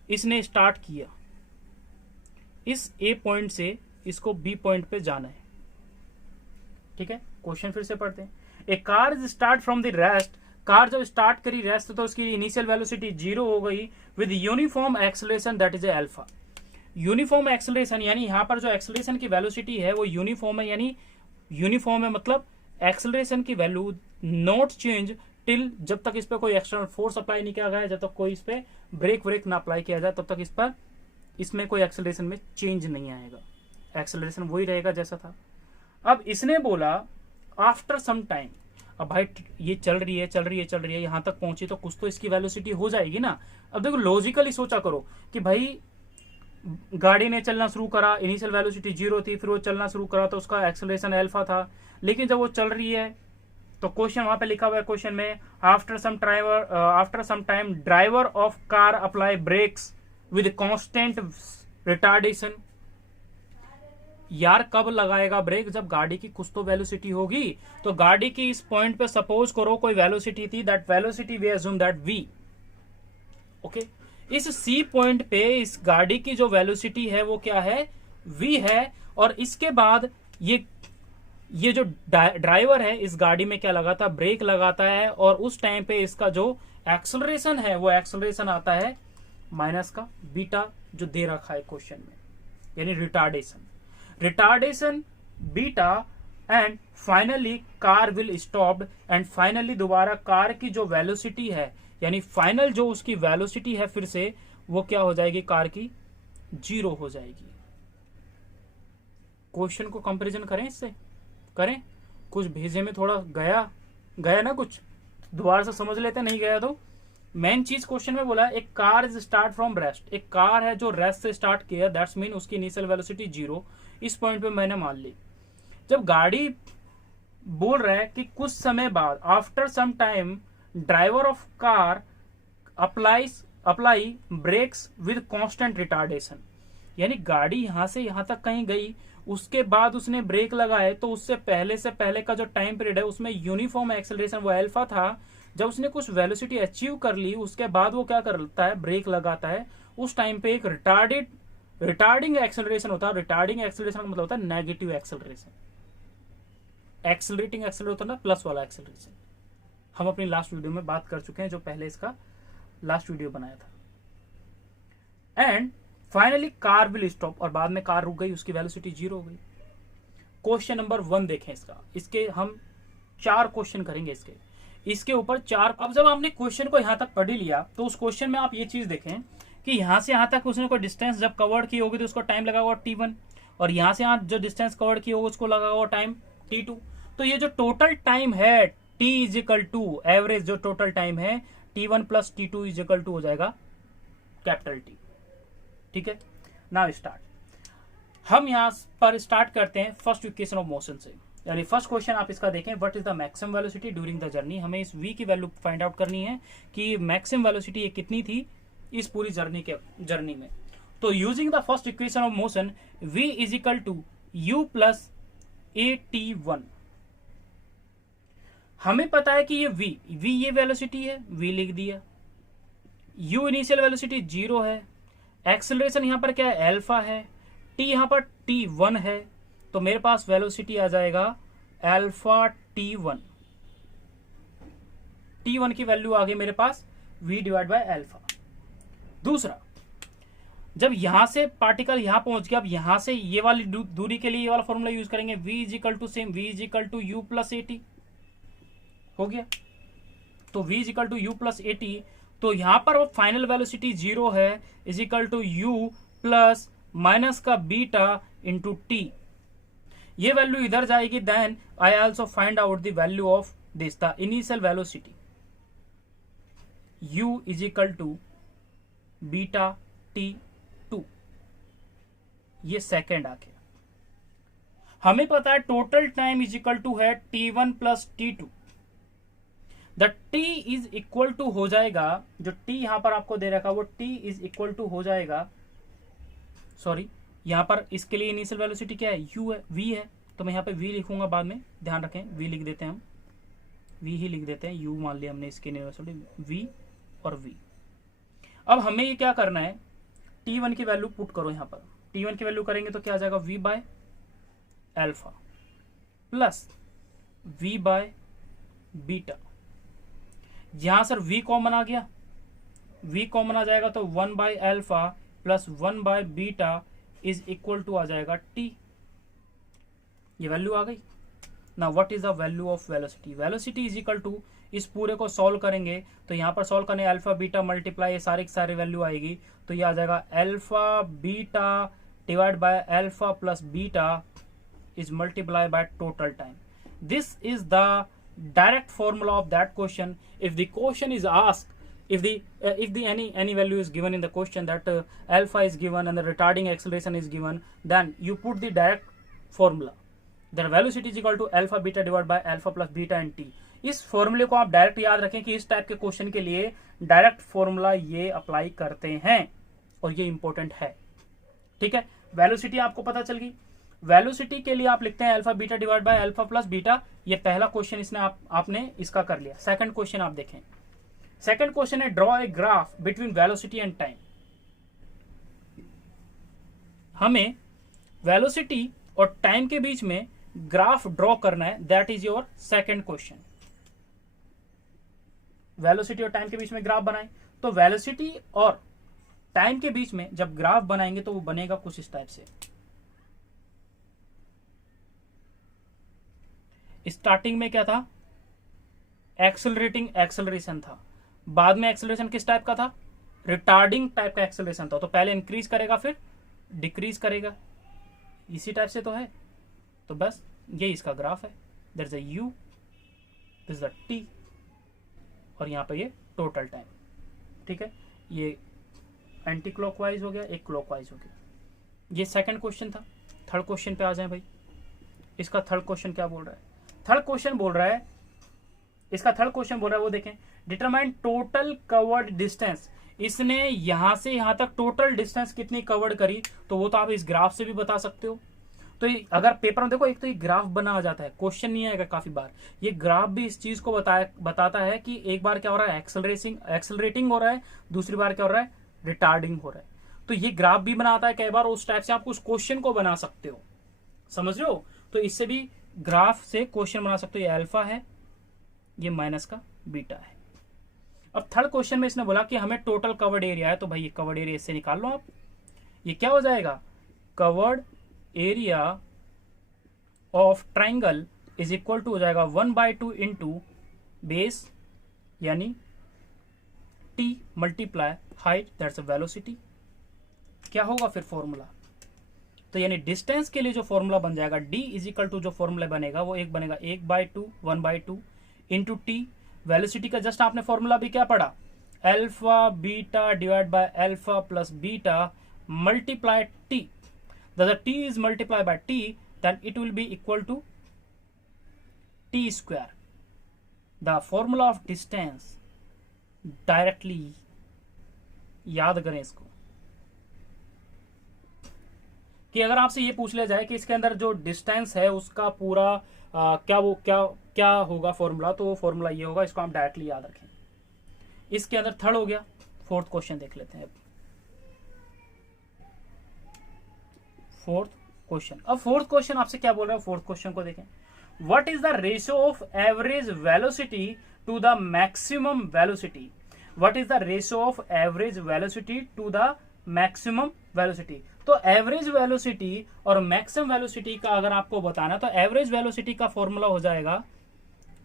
इसने स्टार्ट किया, इस ए पॉइंट से इसको बी पॉइंट पे जाना है। ठीक है, क्वेश्चन फिर से पढ़ते हैं। A car is start from the rest, car जब स्टार्ट करी रेस्ट तो उसकी इनिशियल वेलोसिटी 0 हो गई with uniform acceleration that is alpha. Uniform acceleration यानी यहां पर जो एक्सेलरेशन की वेलोसिटी है वो यूनिफॉर्म है, यानी यूनिफॉर्म है मतलब एक्सेलरेशन की वैल्यू नॉट चेंज टिल, जब तक इस पर कोई एक्सटर्नल फोर्स अप्लाई नहीं किया गया, जब तक कोई इस पर ब्रेक व्रेक ना अप्लाई किया जाए तब तक इस पर इसमें कोई एक्सेलरेशन में चेंज नहीं आएगा, एक्सेलरेशन वही रहेगा जैसा था। अब इसने बोला आफ्टर सम टाइम, अब भाई ये चल रही है यहां तक पहुंची तो कुछ तो इसकी वेलोसिटी हो जाएगी ना। अब देखो लॉजिकली सोचा करो कि भाई गाड़ी ने चलना शुरू करा, इनिशियल वेलोसिटी 0 थी, फिर वो चलना शुरू करा तो उसका एक्सेलरेशन अल्फा था, लेकिन जब वो चल रही है तो क्वेश्चन वहां पे लिखा हुआ है क्वेश्चन में after some time driver of car apply brakes with constant retardation. यार कब लगाएगा ब्रेक, जब गाड़ी की कुछ तो वेलोसिटी होगी। तो गाड़ी की इस पॉइंट पे सपोज करो कोई वेलोसिटी थी, that velocity we assume that v। Okay, इस सी पॉइंट पे इस गाड़ी की जो वेलोसिटी है वो क्या है, v है। और इसके बाद ये जो ड्राइवर है इस गाड़ी में क्या लगाता है, ब्रेक लगाता है, और उस टाइम पे इसका जो एक्सेलरेशन है वो एक्सेलरेशन आता है माइनस का बीटा जो दे रखा है क्वेश्चन में, यानी retardation beta, and finally car will stop, and finally दोबारा कार की जो वेलोसिटी है, यानी फाइनल जो उसकी वेलोसिटी है फिर से वो क्या हो जाएगी, कार की 0 हो जाएगी। क्वेश्चन को कंपैरिजन करें इससे, करें कुछ भेजे में थोड़ा गया ना, कुछ दोबारा से समझ लेते, नहीं गया तो मेन चीज क्वेश्चन में बोला एक car is start from rest, एक कार है जो रेस्ट से स्टार्ट किया, दैट्स मीन उसकी इनिशियल वेलोसिटी 0। इस पॉइंट पे मैंने मान ली, जब गाड़ी बोल रहा है कि कुछ समय बाद after some time driver of car apply brakes with constant retardation, यानी गाड़ी यहां से यहां तक कहीं गई, उसके बाद उसने ब्रेक लगाए, तो उससे पहले का जो टाइम पीरियड है उसमें यूनिफॉर्म एक्सेलरेशन वो अल्फा था। जब उसने कुछ वेलोसिटी अचीव कर ली उसके बाद वो क्या करता है, ब्रेक लगाता है, उस टाइम पे एक रिटार्डिंग एक्सेलरेशन होता है। रिटार्डिंग एक्सेलरेशन का मतलब होता है नेगेटिव एक्सेलरेशन, एक्सेलरेटिंग एक्सेलरेशन होता है ना प्लस वाला एक्सेलरेशन। हम अपनी लास्ट वीडियो में बात कर चुके हैं, जो पहले इसका लास्ट वीडियो बनाया था। And finally car will stop, और बाद में कार रुक गई, उसकी वेलोसिटी 0 हो गई। क्वेश्चन नंबर 1 देखें इसका, इसके हम 4 क्वेश्चन करेंगे इसके ऊपर 4। अब जब आपने क्वेश्चन को यहां तक पढ़ लिया तो उस क्वेश्चन में आप ये चीज देखें कि यहां से यहां तक उसने कोई डिस्टेंस जब कवर्ड की होगी तो उसको टाइम लगा होगा t1, और यहां से यहां जो डिस्टेंस कवर्ड की होगी उसको लगा होगा टाइम t2। तो ये जो टोटल टाइम है t is equal to average जो टोटल टाइम है t1 plus t2 is equal to हो जाएगा कैपिटल T। ठीक है, नाउ स्टार्ट। हम यहां पर स्टार्ट करते हैं फर्स्ट इक्वेशन ऑफ मोशन से, यानी फर्स्ट क्वेश्चन आप इसका देखें, what is the maximum velocity during the journey. हमें इस v की वैल्यू फाइंड आउट करनी है कि मैक्सिमम वेलोसिटी ये कितनी थी इस पूरी जर्नी में। तो using the first equation of motion v is equal to u plus at1। हमें पता है कि ये v ये वेलोसिटी है, v लिख दिया, u इनिशियल वेलोसिटी 0 है, एक्सेलरेशन यहां पर क्या है, अल्फा है, t यहां पर t1 है, तो मेरे पास वेलोसिटी आ जाएगा अल्फा t1। t1 की वैल्यू आ गई मेरे पास v डिवाइड बाय अल्फा। दूसरा, जब यहां से पार्टिकल यहां पहुंच गया, अब यहां से ये वाली दूरी के लिए ये वाला फॉर्मूला यूज करेंगे, v is equal to same, v is equal to u plus a t. हो गया, तो v is equal to u plus a t, तो यहां पर फाइनल वेलोसिटी 0 है, is equal to u plus minus का बीटा इंटू टी। ये वैल्यू इधर जाएगी, then I also find out the value of this, the initial velocity u is equal to beta t 2। ये सेकेंड आ गया। हमें पता है total time is equal to है t1 plus t2। The t is equal to हो जाएगा, जो t यहां पर आपको दे रखा वो t इज इक्वल टू हो जाएगा, सॉरी यहां पर इसके लिए इनिशियल वेलोसिटी क्या है, u है, v है, तो मैं यहां पे v लिखूंगा बाद में, ध्यान रखें v लिख देते हैं हम, v ही लिख देते हैं, u मान लिया हमने इसकी वेलोसिटी, v और v। अब हमें ये क्या करना है, t1 की वैल्यू पुट करो यहां पर, t1 की वैल्यू करेंगे तो क्या आ जाएगा, v by alpha plus v by beta. यहां सर v कॉमन आ गया, v कॉमन आ जाएगा तो 1 by alpha plus 1 by beta is equal to आ जाएगा t। ये वैल्यू आ गई। Now what is the value of velocity, velocity is equal to, इस पूरे को सॉल्व करेंगे तो यहां पर सॉल्व करने अल्फा बीटा मल्टीप्लाई, ये सारे की सारी वैल्यू आएगी, तो ये आ जाएगा alpha beta divide by alpha plus beta is multiplied by total time. This is the direct formula of that question. If the question is asked, if the any value is given in the question that alpha is given and the retarding acceleration is given, then you put the direct formula. The velocity is equal to alpha beta divided by alpha plus beta and t. इस फॉर्मूले को आप डायरेक्ट याद रखें कि इस टाइप के क्वेश्चन के लिए डायरेक्ट फॉर्मूला ये अप्लाई करते हैं और ये इंपॉर्टेंट है। ठीक है, वेलोसिटी आपको पता चल गई। वेलोसिटी के लिए आप लिखते हैं alpha beta divide by alpha plus beta. ये पहला क्वेश्चन इसने आपने इसका कर लिया। सेकंड क्वेश्चन आप देखें, सेकंड क्वेश्चन है draw a graph between velocity and time. हमें वेलोसिटी और टाइम के बीच में ग्राफ ड्रॉ करना है, that is your second question. Velocity और टाइम के बीच में ग्राफ बनाएं, तो वेलोसिटी और टाइम के बीच में जब ग्राफ बनाएंगे तो वो बनेगा कुछ इस टाइप से। स्टार्टिंग में क्या था, एक्सेलरेटिंग एक्सेलरेशन था, बाद में एक्सेलरेशन किस टाइप का था, रिटार्डिंग टाइप का एक्सेलरेशन था। तो पहले इंक्रीज करेगा फिर डिक्रीज करेगा, इसी टाइप से तो है। तो बस ये इसका ग्राफ है, there is a u, this is a t, और यहाँ पे ये टोटल टाइम। ठीक है, ये एंटी क्लॉकवाइज हो गया, एक क्लॉकवाइज हो गया। ये सेकंड क्वेश्चन था। थर्ड क्वेश्चन पे आ जाए भाई। इसका थर्ड क्वेश्चन क्या बोल रहा है, थर्ड क्वेश्चन बोल रहा है, इसका थर्ड क्वेश्चन बोल रहा है वो देखें, डिटरमाइन टोटल कवर्ड डिस्टेंस। इसने यहां से यहां तक टोटल डिस्टेंस कितनी कवर्ड करी, तो वो तो आप इस ग्राफ से भी बता सकते हो। तो अगर पेपर में देखो, एक तो ये ग्राफ बना आ जाता है, क्वेश्चन नहीं आएगा काफी बार। ये ग्राफ भी इस चीज को बताता है कि एक बार क्या हो रहा है, एक्सेलरेटिंग हो रहा है, दूसरी बार क्या हो रहा है, रिटार्डिंग हो रहा है। तो ये ग्राफ भी बनाता है कई बार, उस टाइप से आप उस क्वेश्चन को बना सकते हो, समझ रहे हो। तो इससे भी ग्राफ से क्वेश्चन बना सकते हो। ये अल्फा है, ये माइनस का बीटा है। अब थर्ड क्वेश्चन में इसने बोला कि हमें टोटल कवर्ड एरिया है, तो भाई ये कवर्ड एरिया इससे निकाल लो आप। ये क्या हो जाएगा, covered area of triangle is equal to हो जाएगा 1/2 इंटू बेस यानी t multiply height, that's a velocity. क्या होगा फिर फॉर्मूला, तो यानी डिस्टेंस के लिए जो फॉर्मूला बन जाएगा d इज इक्वल टू, जो फॉर्मूला बनेगा वो एक बनेगा 1/2 इंटू टी। वेलोसिटी का जस्ट आपने फॉर्मूला भी क्या पढ़ा, alpha beta divide by alpha plus beta multiply T. The t is multiplied by t, then it will be equal to t square. The formula of distance directly याद करें इसको, कि अगर आपसे ये पूछ लिया जाए कि इसके अंदर जो डिस्टेंस है उसका पूरा क्या क्या होगा फॉर्मूला, तो वो फॉर्मूला ये होगा, इसको आप डायरेक्टली याद रखें। इसके अंदर थर्ड हो गया। फोर्थ क्वेश्चन देख लेते हैं। फोर्थ क्वेश्चन, अब फोर्थ क्वेश्चन आपसे क्या बोल रहा है, फोर्थ क्वेश्चन को देखें। What is the ratio of average velocity to the maximum velocity? What is the ratio of average velocity to the maximum velocity? तो एवरेज वेलोसिटी और मैक्सिमम वेलोसिटी का अगर आपको बताना, तो एवरेज वेलोसिटी का फॉर्मूला हो जाएगा,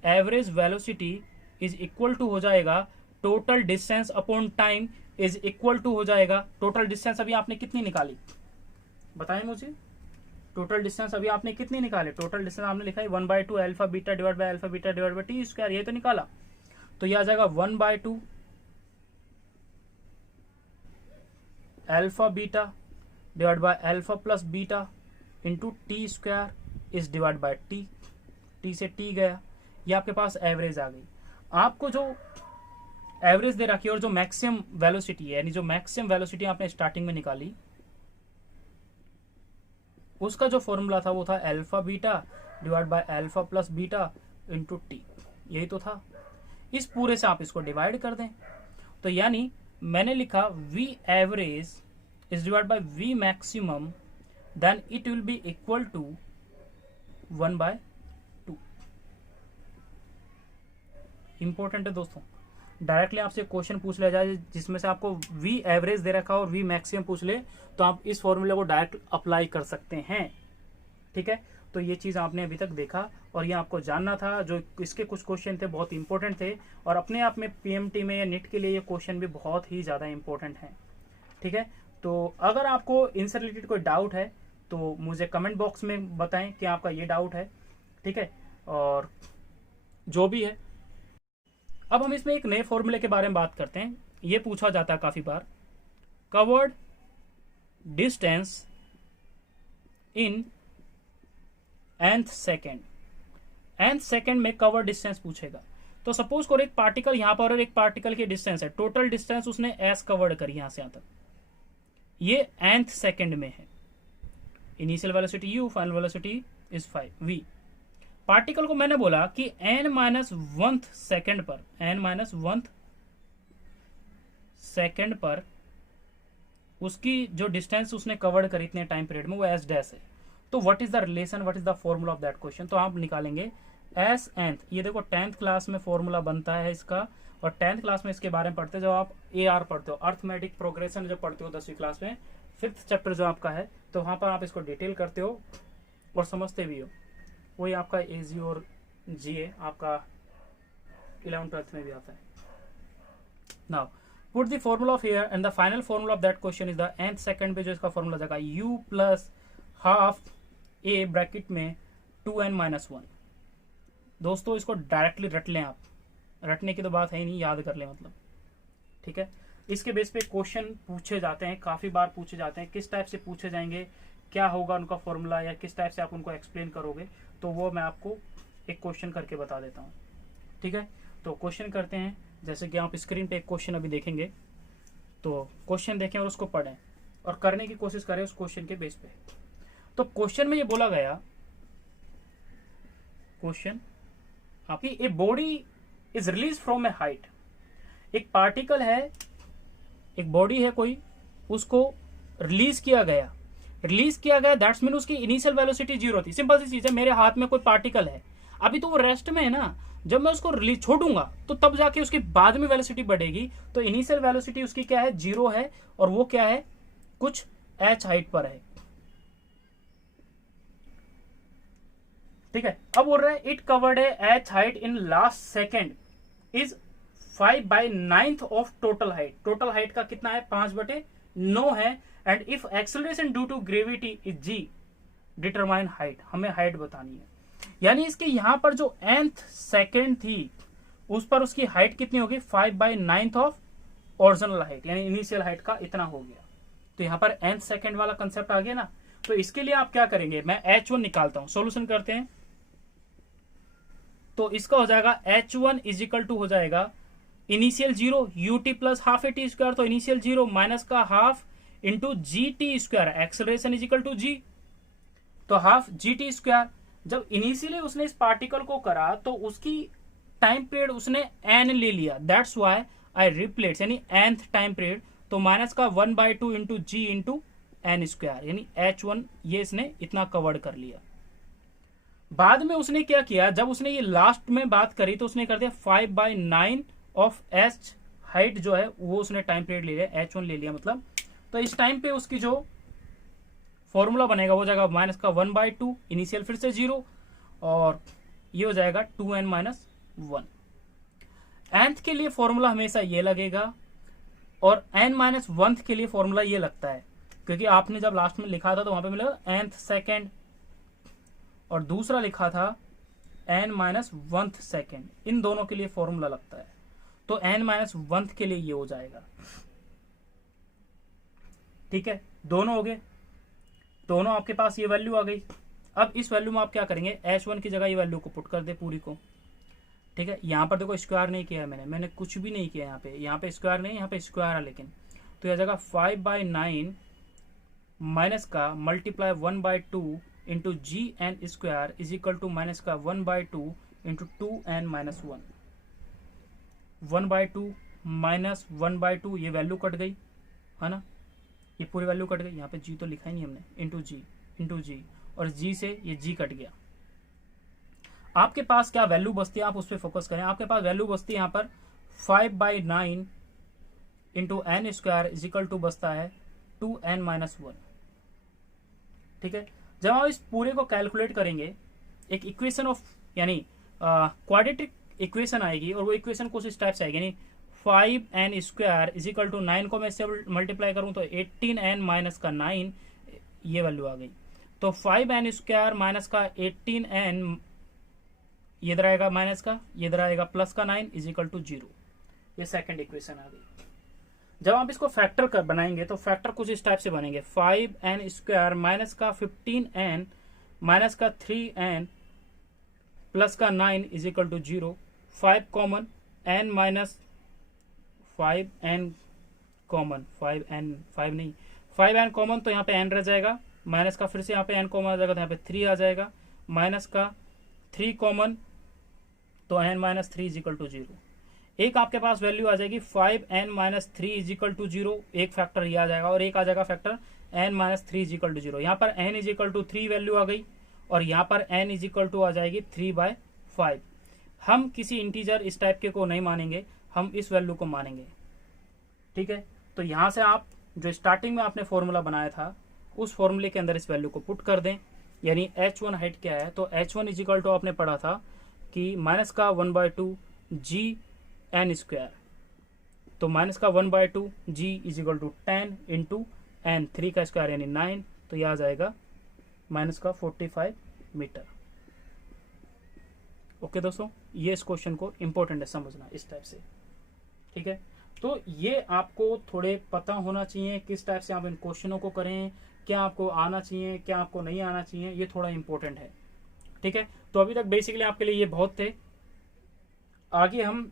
average velocity is equal to हो जाएगा total distance upon time is equal to हो जाएगा, टोटल डिस्टेंस अभी आपने कितनी निकाली बताएं मुझे, टोटल डिस्टेंस अभी आपने कितनी निकाले? टोटल डिस्टेंस आपने लिखा है 1/2 alpha beta divide by alpha beta divide by T square, ये तो निकाला। तो ये आ जाएगा 1/2 alpha beta divide by alpha plus beta into T square is divide bye T, T से टी गया, ये आपके पास एवरेज आ गई। आपको जो एवरेज दे रखी है और जो मैक्सिमम वेलोसिटी है, यानी जो मैक्सिमम वेलोसिटी आपने स्टार्टिंग में निकाली, उसका जो फॉर्मूला था वो था alpha beta divide by alpha plus beta into T, यही तो था। इस पूरे से आप इसको डिवाइड कर दें, तो यानी मैंने लिखा v average is divide by v maximum, then it will be equal to 1/2। Important है दोस्तों, डायरेक्टली आपसे क्वेश्चन पूछ लिया जाए जिसमें से आपको वी एवरेज दे रखा और वी मैक्सिमम पूछ ले, तो आप इस फॉर्मूले को डायरेक्ट अप्लाई कर सकते हैं। ठीक है, तो ये चीज आपने अभी तक देखा और ये आपको जानना था। जो इसके कुछ क्वेश्चन थे बहुत इंपॉर्टेंट थे, और अपने आप में पीएमटी में या नीट के लिए ये क्वेश्चन भी बहुत ही ज्यादा इंपॉर्टेंट है। ठीक है, तो अगर आपको इनसे रिलेटेड कोई डाउट है तो मुझे कमेंट बॉक्स में बताएं कि आपका ये डाउट है। ठीक है, और जो भी है, अब हम इसमें एक नए फॉर्मूले के बारे में बात करते हैं। ये पूछा जाता है काफी बार, covered distance in nth second. nth second में कवर्ड डिस्टेंस पूछेगा। तो सपोज करो एक पार्टिकल यहां पर और एक पार्टिकल की डिस्टेंस है, टोटल डिस्टेंस उसने s कवर्ड करी यहां से यहां तक, ये nth सेकेंड में है। Initial velocity u, final velocity is 5v। Particle को मैंने बोला कि n-1th सेकेंड पर, n-1th सेकेंड पर उसकी जो डिस्टेंस उसने कवर्ड करी इतने टाइम पीरियड में वो s डैश है। तो what is the relation, what is the formula of that question? तो आप निकालेंगे s nth, ये देखो 10th क्लास में फॉर्मूला बनता है इसका, और 10th क्लास में इसके बारे में पढ़ते हो जब आप AR पढ़ते हो, अर्थमेटिक प्रोग्रेशन जब पढ़ते हो 10वीं क्लास में, 5th चैप्टर जो आपका है, तो वहां पर आप इसको डिटेल करते हो और समझते भी हो। वही आपका एजी और जीए आपका 11th-12th में भी आता है। Now put the formula of here and the final formula of that question is the nth second पे जो इसका फॉर्मूला जाएगा u plus half a bracket में 2n-1। दोस्तों इसको डायरेक्टली रट लें आप, रटने की तो बात है ही नहीं, याद कर लें मतलब। ठीक है, इसके बेस पे क्वेश्चन पूछे जाते हैं, काफी बार पूछे जाते हैं। किस टाइप से पूछे जाएंगे, क्या होगा उनका फॉर्मूला, या किस टाइप से आप उनको एक्सप्लेन करोगे, तो वो मैं आपको एक क्वेश्चन करके बता देता हूँ। ठीक है, तो क्वेश्चन करते हैं। जैसे कि आप स्क्रीन पे एक क्वेश्चन अभी देखेंगे, तो क्वेश्चन देखें और उसको पढ़ें और करने की कोशिश करें उस क्वेश्चन के बेस पे। तो क्वेश्चन में ये बोला गया, क्वेश्चन आपकी a body is release from A height. एक पार्टिकल है, एक बॉडी है कोई, उसको रिलीज किया गया, दैट्स मीन उसकी इनिशियल वेलोसिटी 0 थी। सिंपल सी चीज है, मेरे हाथ में कोई पार्टिकल है, अभी तो वो रेस्ट में है ना, जब मैं उसको रिलीज छोड़ूंगा तो तब जाके उसके बाद में वेलोसिटी बढ़ेगी। तो इनिशियल वेलोसिटी उसकी क्या है, 0 है, और वो क्या है, कुछ h हाइट पर है। ठीक है, अब बोल रहा है इट कवर्ड है h height in last second is 5/9 of total height. Total height का कितना है, 5/9 है। And if acceleration due to gravity is g, determine height, हमें हाइट बतानी है। यानी इसके यहां पर जो nth सेकेंड थी उस पर उसकी हाइट कितनी होगी, 5/9 ऑफ ओरिजिनल हाइट, यानी इनिशियल हाइट का इतना हो गया। तो यहां पर nth सेकेंड वाला कंसेप्ट आ गया ना। तो इसके लिए आप क्या करेंगे, मैं h1 निकालता हूं, सॉल्यूशन करते हैं। तो इसका हो जाएगा h1 इज इक्वल टू हो जाएगा initial 0 ut plus half a t square, तो इनिशियल 0 माइनस का half into g t square, acceleration is equal to g, तो हाफ जी टी स्क्वायर। जब इनिशियली उसने इस पार्टिकल को करा तो उसकी टाइम पीरियड उसने एन ले लिया, दैट्स वाई आई रिप्लेस, यानी nth टाइम पीरियड, तो माइनस का 1/2 इंटू जी इंटू एन स्क्वायर, यानी h1 ये इसने इतना कवर्ड कर लिया। बाद में उसने क्या किया, जब उसने ये लास्ट में बात करी तो उसने कर दिया 5/9 ऑफ h हाइट जो है वो उसने टाइम पीरियड ले लिया, h1 ले लिया मतलब। तो इस टाइम पे उसकी जो फॉर्मूला बनेगा वो हो जाएगा माइनस का 1/2, इनिशियल फिर से 0, और ये हो जाएगा 2n-1। nth के लिए फॉर्मूला हमेशा ये लगेगा, और n-1th के लिए फॉर्मूला ये लगता है, क्योंकि आपने जब लास्ट में लिखा था तो वहां पे मिलेगा nth सेकेंड, और दूसरा लिखा था n-1th सेकेंड, इन दोनों के लिए फॉर्मूला लगता है। तो n-1th के लिए ये हो जाएगा। ठीक है, दोनों हो गए, दोनों आपके पास ये वैल्यू आ गई। अब इस वैल्यू में आप क्या करेंगे, h1 की जगह ये वैल्यू को पुट कर दे पूरी को। ठीक है, यहाँ पर देखो स्क्वायर नहीं किया है मैंने कुछ भी नहीं किया यहाँ पे स्क्वायर नहीं, यहाँ पे स्क्वायर है लेकिन, तो यह जगह 5/9 माइनस का multiply 1/2 into g n square is equal to minus का 1/2 इंटू 2n-1। 1/2 माइनस 1/2, ये वैल्यू कट गई है ना, ये पूरी वैल्यू कट गई, यहाँ पे जी तो लिखा ही नहीं हमने, इंटू जी, और जी से ये जी कट गया। आपके पास क्या वैल्यू बचती है, आप उस पर फोकस करें। आपके पास वैल्यू बचती है यहाँ पर 5/9 into n square is equal to बचता है 2n-1। ठीक है, जब आप इस पूरे को कैलकुलेट करेंगे, एक इक्वेशन ऑफ यानी क्वाड्रेटिक इक्वेशन आएगी, और वो इक्वेशन कुछ इस टाइप से आएगी, यानी 5n square is equal to 9 को मैं इससे मल्टीप्लाई करूं तो 18n-9, ये वैल्यू आ गई। तो 5n स्क्वायर माइनस का 18n, ये इधर आएगा माइनस का, ये इधर आएगा प्लस का 9 इज इक्वल टू 0, ये सेकंड इक्वेशन आ गई। जब आप इसको फैक्टर कर बनाएंगे तो फैक्टर कुछ इस टाइप से बनेंगे, 5n स्क्वायर माइनस का 15n माइनस का 3n प्लस का 9 is equal to 0, 5 common, n minus 5n common, 5n common, तो यहाँ पे n रह जाएगा, माइनस का फिर से यहाँ पे n कॉमन आ जाएगा, तो यहाँ पे 3 आ जाएगा, माइनस का 3 कॉमन, तो n-3 इज इक्वल टू 0। एक आपके पास वैल्यू आ जाएगी 5n-3 इज इक्वल टू 0, एक फैक्टर ये आ जाएगा, और एक आ जाएगा factor n-3 is equal to 0। यहाँ पर n is equal to 3 value आ गई, और यहाँ पर n इज इक्वल टू आ जाएगी 3/5। हम किसी इंटीजर इस टाइप के को नहीं मानेंगे, हम इस वैल्यू को मानेंगे। ठीक है, तो यहाँ से आप जो स्टार्टिंग में आपने फॉर्मूला बनाया था उस फॉर्मूले के अंदर इस वैल्यू को पुट कर दें, यानी h1 हाइट क्या है, तो h1 इज इक्वल टू आपने पढ़ा था कि माइनस का 1/2 जी एन स्क्वायर, तो माइनस का 1/2 g is equal to 10 into n, 3 का स्क्वायर यानी 9, तो यह आ जाएगा माइनस का 45 मीटर। ओके दोस्तों, ये इस क्वेश्चन को इंपॉर्टेंट है समझना इस टाइप से। ठीक है, तो ये आपको थोड़े पता होना चाहिए किस टाइप से आप इन क्वेश्चनों को करें, क्या आपको आना चाहिए, क्या आपको नहीं आना चाहिए, ये थोड़ा इंपॉर्टेंट है। ठीक है, तो अभी तक बेसिकली आपके लिए ये बहुत थे। आगे हम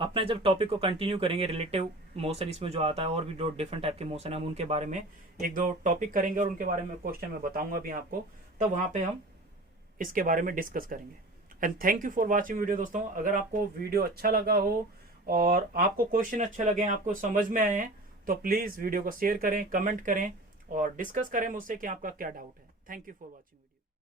अपने जब टॉपिक को कंटिन्यू करेंगे, रिलेटिव मोशन इसमें जो आता है, और भी जो डिफरेंट टाइप के मोशन है, हम उनके बारे में एक दो टॉपिक करेंगे, और उनके बारे में क्वेश्चन मैं बताऊंगा भी आपको, तब वहां पे हम इसके बारे में डिस्कस करेंगे। And thank you for watching video दोस्तों। अगर आपको वीडियो अच्छा लगा हो और आपको क्वेश्चन अच्छे लगे, आपको समझ में आए हैं, तो प्लीज वीडियो को शेयर करें, कमेंट करें और डिस्कस करें मुझसे कि आपका क्या डाउट है। Thank you for watching video.